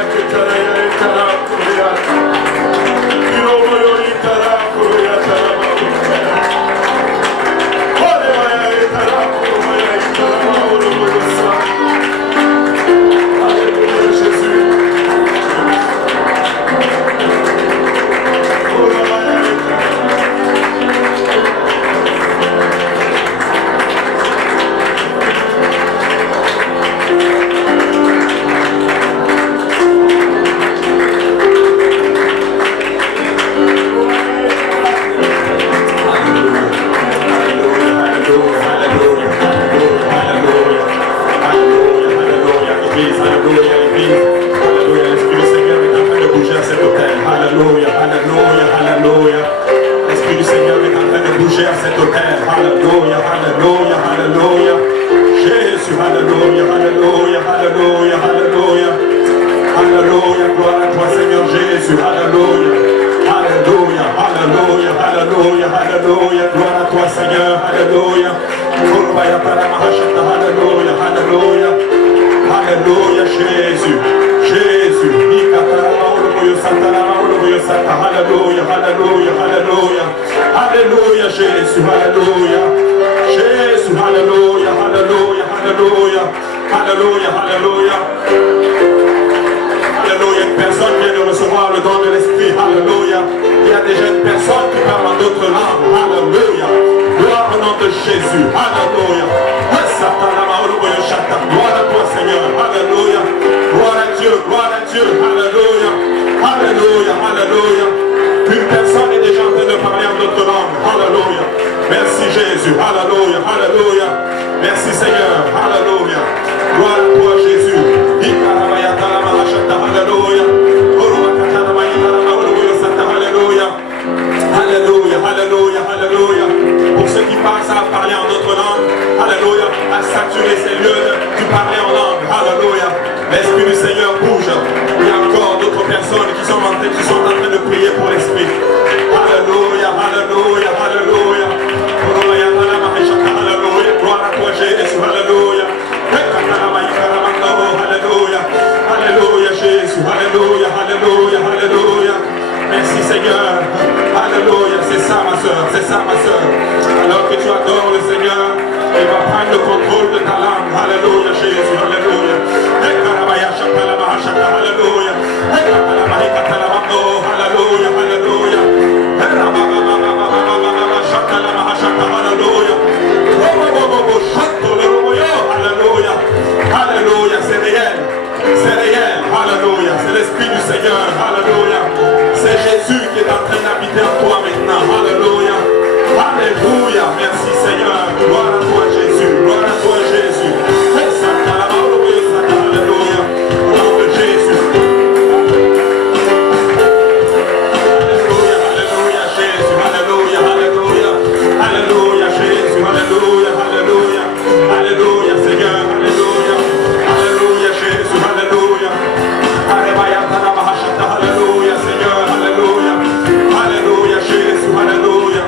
Alléluia, Alléluia, Alléluia. Jésus, Alléluia, Alléluia, Alléluia, Alléluia. Alléluia, gloire à toi Seigneur Jésus, Alléluia. Alléluia, Alléluia, Alléluia, Alléluia, gloire à toi Seigneur, Alléluia. Alléluia, Alléluia. Alléluia, Jésus, Jésus. Alléluia, Alléluia, Alléluia. Alléluia, Jésus, Alléluia. Jésus, Alléluia, Alléluia, Alléluia. Alléluia, Alléluia. Alléluia, une personne vient de recevoir le don de l'Esprit. Alléluia. Il y a déjà une personne qui parle en d'autres langues. Alléluia. Gloire au nom de Jésus. Alléluia. Gloire à toi Seigneur. Alléluia. Gloire à Dieu. Gloire à Dieu. Alléluia. Alléluia. Alléluia. Une personne est déjà en train de parler en d'autres langues. Alléluia. Merci Jésus. Alléluia. Alléluia. Merci Seigneur. Alléluia. Gloire à toi Jésus. Alléluia. Alléluia, Alléluia, Alléluia. Pour ceux qui parlent, ça va parler en d'autres langues. Alléluia. À saturer ces lieux, tu parlais en langue. Alléluia. L'Esprit du Seigneur bouge. Il y a encore d'autres personnes qui sont en train de prier pour l'Esprit. Alléluia, Alléluia, Alléluia. Alléluia. Gloire à toi Jésus. Alléluia. Alléluia. Alléluia Jésus. Alléluia, Alléluia, Alléluia. Merci Seigneur. Alléluia. C'est ça ma soeur. C'est ça ma soeur. Alors que tu adores le Seigneur, il va prendre le contrôle de ta langue. Alléluia Jésus. Alléluia. Alléluia. Alléluia. Alléluia. Alléluia. Alléluia. C'est réel. C'est réel. Alléluia. C'est l'Esprit du Seigneur. Alléluia. C'est Jésus qui est en train d'habiter en toi maintenant. Alléluia. Alléluia. Merci Seigneur. Gloire à toi Jésus. Gloire à toi Jésus. Alléluia. Au nom de Jésus. Alléluia. Alléluia Jésus. Alléluia. Alléluia. Alléluia Jésus. Alléluia. Alléluia. Alléluia Seigneur. Alléluia. Alléluia Jésus. Alléluia. Alléluia Seigneur. Alléluia. Alléluia Jésus. Alléluia.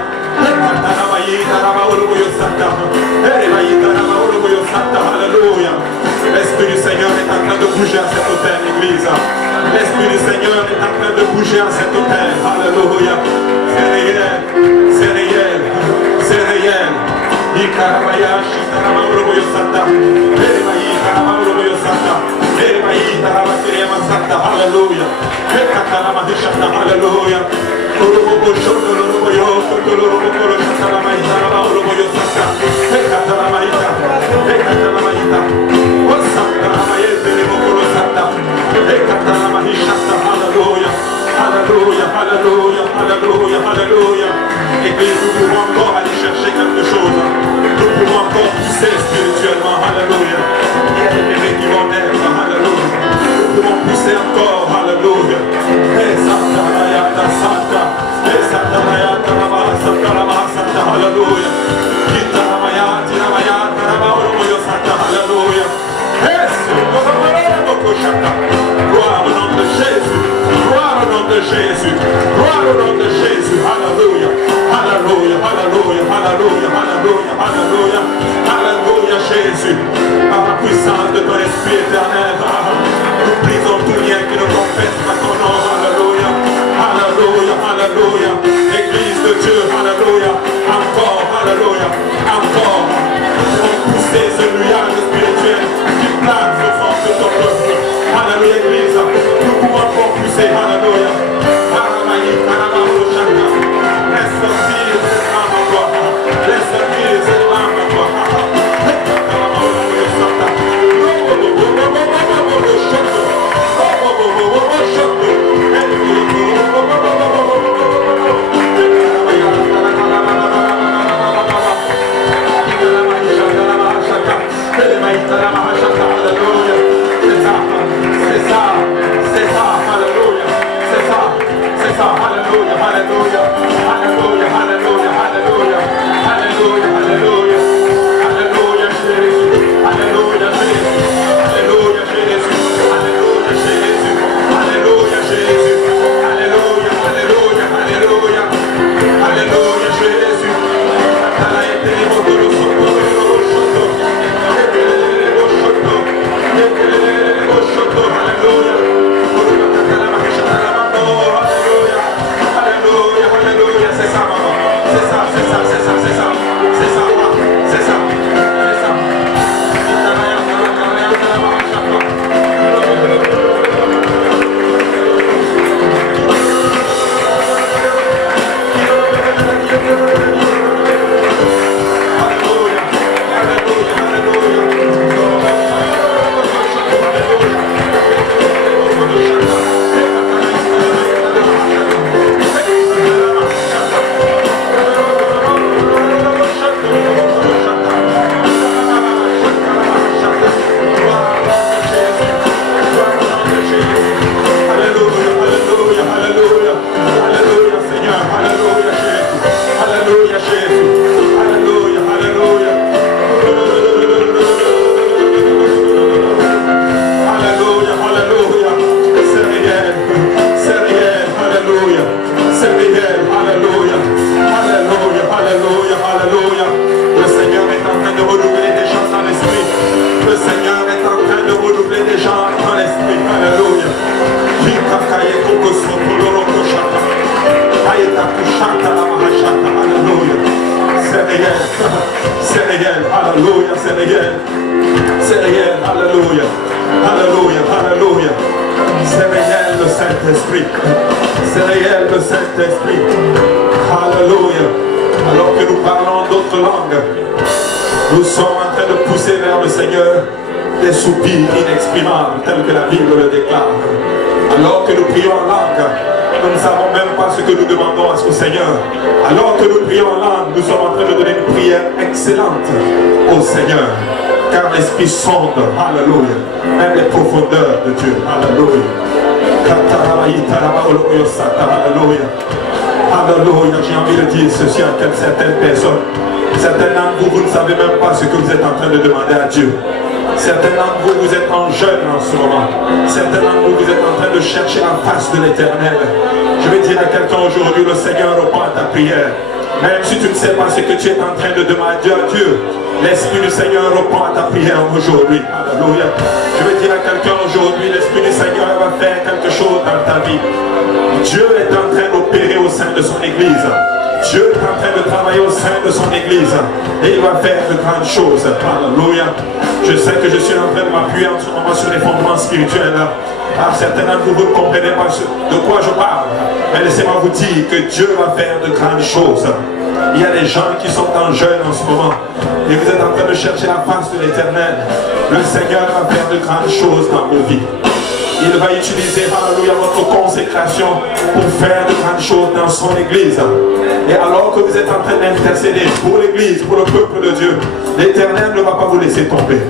Alléluia. L'Esprit du Seigneur est en train de bouger à cet hôtel, l'église. L'Esprit du Seigneur est en train de bouger à cet hôtel. Alléluia. C'est réel. C'est réel. C'est réel. Alléluia. Alléluia. Alléluia, alléluia, alléluia, alléluia. Église, nous pouvons encore aller chercher quelque chose. Nous pouvons encore pousser spirituellement. Alléluia. Il y a des bébés qui vont naître. Alléluia. Nous pouvons pousser encore. Alléluia. Et Santa Mayata Santa. Et Santa Mayata Santa Mayata. Alléluia, c'est réel. C'est réel, alléluia. Alléluia, alléluia. C'est réel le Saint-Esprit. C'est réel le Saint-Esprit. Alléluia. Alors que nous parlons d'autres langues, nous sommes en train de pousser vers le Seigneur des soupirs inexprimables, tels que la Bible le déclare. Alors que nous prions en langue, nous ne savons même pas ce que nous demandons à ce Seigneur. Alors que nous prions en langue, nous sommes en train de donner une prière excellente au Seigneur. Car l'Esprit sonde, alléluia, même les profondeurs de Dieu, alléluia. Alléluia. Alléluia, j'ai envie de dire ceci à certaines personnes. Certaines d'entre vous, vous ne savez même pas ce que vous êtes en train de demander à Dieu. Certains d'entre vous, vous êtes en jeûne en ce moment. Certains d'entre vous, vous êtes en train de chercher la face de l'Éternel. Je vais dire à quelqu'un aujourd'hui, le Seigneur répond à ta prière. Même si tu ne sais pas ce que tu es en train de demander à Dieu, l'Esprit du Seigneur répond à ta prière aujourd'hui. Alléluia. Je vais dire à quelqu'un aujourd'hui, l'Esprit du Seigneur va faire quelque chose dans ta vie. Dieu est en train d'opérer au sein de son Église. Dieu est en train de travailler au sein de son Église. Et il va faire de grandes choses. Alléluia. Je sais que je suis en train de m'appuyer en ce moment sur les fondements spirituels. Alors certains d'entre vous, vous ne comprenez pas de quoi je parle. Mais laissez-moi vous dire que Dieu va faire de grandes choses. Il y a des gens qui sont en jeûne en ce moment. Et vous êtes en train de chercher la face de l'Éternel. Le Seigneur va faire de grandes choses dans vos vies. Il va utiliser, alléluia, votre consécration pour faire de grandes choses dans son Église. Et alors que vous êtes en train d'intercéder pour l'Église, pour le peuple de Dieu, l'Éternel ne va pas vous laisser tomber.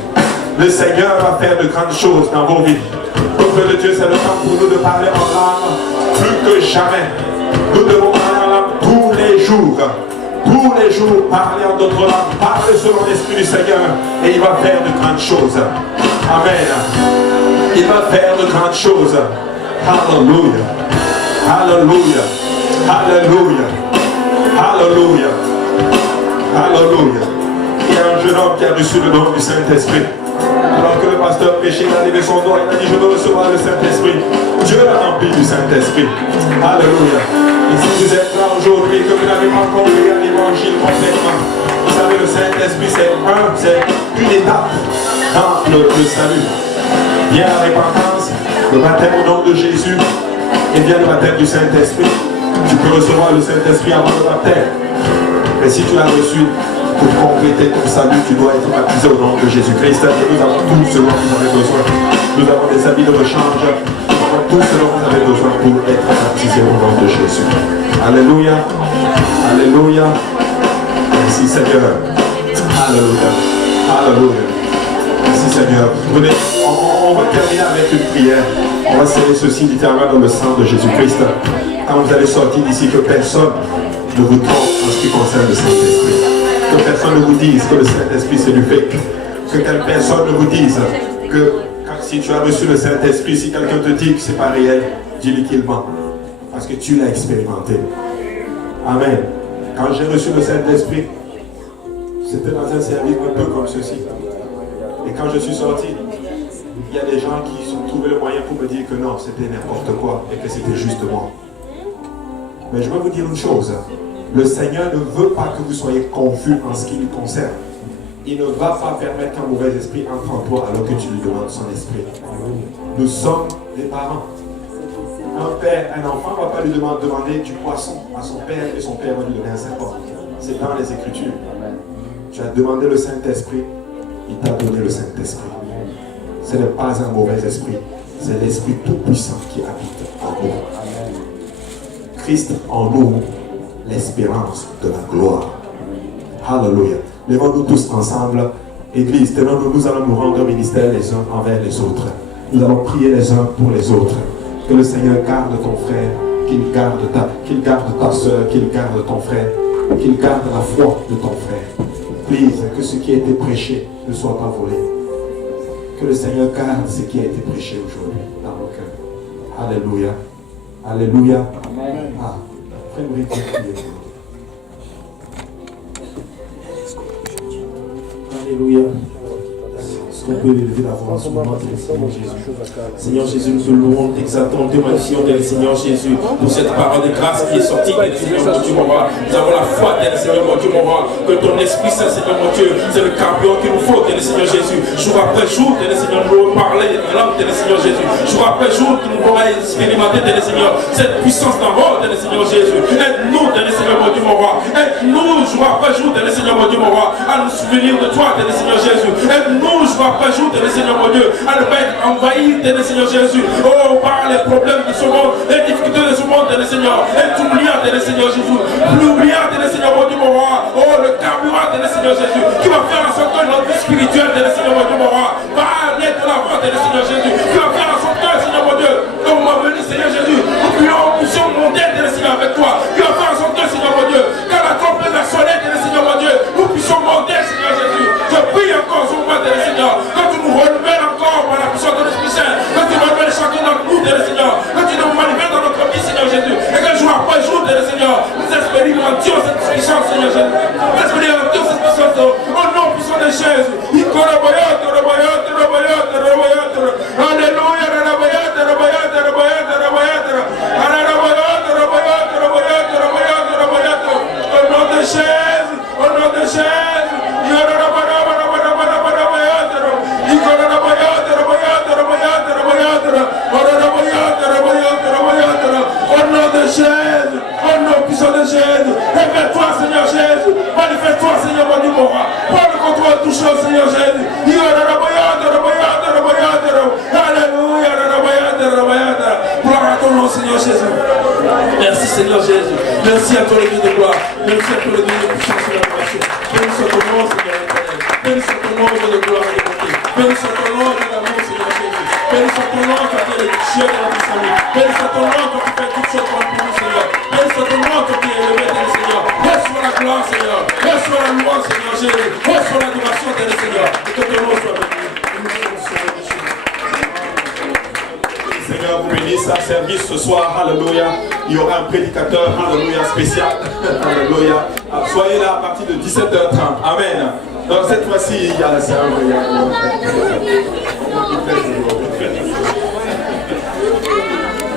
Le Seigneur va faire de grandes choses dans vos vies. Peuple de Dieu, c'est le temps pour nous de parler en langue plus que jamais. Nous devons parler en langue tous les jours. Tous les jours, parler en d'autres langues, parler selon l'Esprit du Seigneur, et il va faire de grandes choses. Amen. Il va faire de grandes choses. Alléluia. Alléluia. Alléluia. Alléluia. Alléluia. Il y a un jeune homme qui a reçu le nom du Saint-Esprit. Alors que le pasteur prêchait, il a levé son doigt, il a dit: je veux recevoir le Saint-Esprit. Dieu l'a rempli du Saint-Esprit. Alléluia. Et si vous êtes là aujourd'hui et que vous n'avez pas compris l'évangile complètement, vous savez, le Saint-Esprit, c'est une étape dans le salut. Vient la repentance, le baptême au nom de Jésus, et vient le baptême du Saint-Esprit. Tu peux recevoir le Saint-Esprit avant le baptême. Mais si tu l'as reçu, pour compléter ton salut, tu dois être baptisé au nom de Jésus-Christ. Et nous avons tout ce dont vous avez besoin. Nous avons des habits de rechange. Nous avons tout ce dont vous avez besoin pour être baptisé au nom de Jésus. Alléluia. Alléluia. Merci Seigneur. Alléluia. Alléluia. Merci Seigneur. Venez, on va terminer avec une prière. On va sceller ceci littéralement dans le sang de Jésus-Christ. Quand vous allez sortir d'ici, que personne ne vous trompe en ce qui concerne le Saint-Esprit. Que personne ne vous dise que le Saint-Esprit c'est du fake. Que personne ne vous dise que si tu as reçu le Saint-Esprit, si quelqu'un te dit que c'est pas réel, dis-lui qu'il ment. Parce que tu l'as expérimenté. Amen. Quand j'ai reçu le Saint-Esprit, c'était dans un service un peu comme ceci. Et quand je suis sorti, il y a des gens qui ont trouvé le moyen pour me dire que non, c'était n'importe quoi et que c'était juste moi. Mais je vais vous dire une chose. Le Seigneur ne veut pas que vous soyez confus en ce qui lui concerne. Il ne va pas permettre qu'un mauvais esprit entre en toi alors que tu lui demandes son esprit. Nous sommes des parents. Un père, un enfant ne va pas lui demander du poisson à son père et son père va lui donner un serpent. C'est dans les Écritures. Tu as demandé le Saint-Esprit, il t'a donné le Saint-Esprit. Ce n'est pas un mauvais esprit, c'est l'Esprit tout-puissant qui habite en nous. Christ en nous, l'espérance de la gloire. Alléluia. Levons-nous tous ensemble. Église, tenons-nous, nous allons nous rendre ministère les uns envers les autres. Nous allons prier les uns pour les autres. Que le Seigneur garde ton frère, qu'il garde ta soeur, qu'il garde ton frère, qu'il garde la foi de ton frère. Please, que ce qui a été prêché ne soit pas volé. Que le Seigneur garde ce qui a été prêché aujourd'hui dans nos cœurs. Alléluia. Alléluia. Amen. Ah, frère Brigitte, priez. Alléluia. Est-ce qu'on peut élever la voix en ce moment, Seigneur Jésus? Seigneur Jésus, nous te louons, t'exaltons, te magnifions, Seigneur Jésus, pour cette parole de grâce qui est sortie, Seigneur mon Dieu, mon roi. Nous avons la foi, Seigneur mon Dieu, mon roi, que ton Esprit Saint, Seigneur mon Dieu, c'est le carburant qu'il nous faut, Seigneur Jésus. Jour après jour, Seigneur, nous parler en langue, Seigneur Jésus. Jour après jour, nous pourrons expérimenter, Seigneur, cette puissance d'en haut, Seigneur Jésus. Aide-nous, Seigneur mon Dieu, mon roi. Aide-nous, jour après jour, Seigneur mon Dieu, mon roi, à nous souvenir de toi, Seigneur Jésus. Aide-nous, jour après jour, Seigneur mon Dieu, à ne pas être envahi, Seigneur Jésus. Oh, par les problèmes de ce monde, les difficultés de ce monde, Seigneur. Et t'oubliant, Seigneur Jésus. L'oubliant, Seigneur mon Dieu, mon roi. Oh, le carburant, Seigneur Jésus. Qui va faire en sorte que notre vie spirituelle, Seigneur mon Dieu, mon roi, va aller de l'avant, Seigneur Jésus. Qui va faire en sorte que, Seigneur mon Dieu, comme on m'a venu, Seigneur Jésus, nous puissions monter, Seigneur, avec toi. Qui va faire en sorte que, Seigneur mon Dieu, quand la trompette va sonner, Seigneur mon Dieu, nous puissions monter, Seigneur Jésus. Je prie encore sur moi, Seigneur, quand tu nous renouvelles encore par la puissance de l'Esprit Saint, quand tu renouvelles chacun d'entre nous, Seigneur, quand tu nous manifestes dans notre vie, Seigneur Jésus, et que jour après jour, Seigneur, nous expérimentions cette puissance, Seigneur Jésus. Nous expérimentions cette puissance au nom puissant de Jésus. Révèle-toi, Seigneur Jésus. Manifeste-toi, Seigneur mon Dieu, mon roi. Prends le contrôle de tout chose, Seigneur Jésus. Alléluia. Gloire à ton nom, Seigneur Jésus. Merci, Seigneur Jésus. Merci à toi, le Dieu de gloire. Merci à toi, le Dieu de puissance et d'adoration. Béni soit ton nom, Seigneur éternel. Béni soit ton nom, Dieu de gloire et de beauté. Béni soit ton nom, Dieu d'amour, Seigneur Jésus. Béni soit ton nom, qui a été le ciel de notre famille. Béni soit ton nom, qui fait toutes choses pour nous, Seigneur. Béni soit ton nom, qui est élevé, Seigneur. Reçois la gloire, Seigneur. Reçois la louange, Seigneur Jésus. Reçois l'adoration, Seigneur. Et que ton nom soit béni. Seigneur, vous bénisse un service ce soir, alléluia. Il y aura un prédicateur, alléluia, spécial, alléluia. Soyez là à partir de 17h30, amen. Donc cette fois-ci, il y a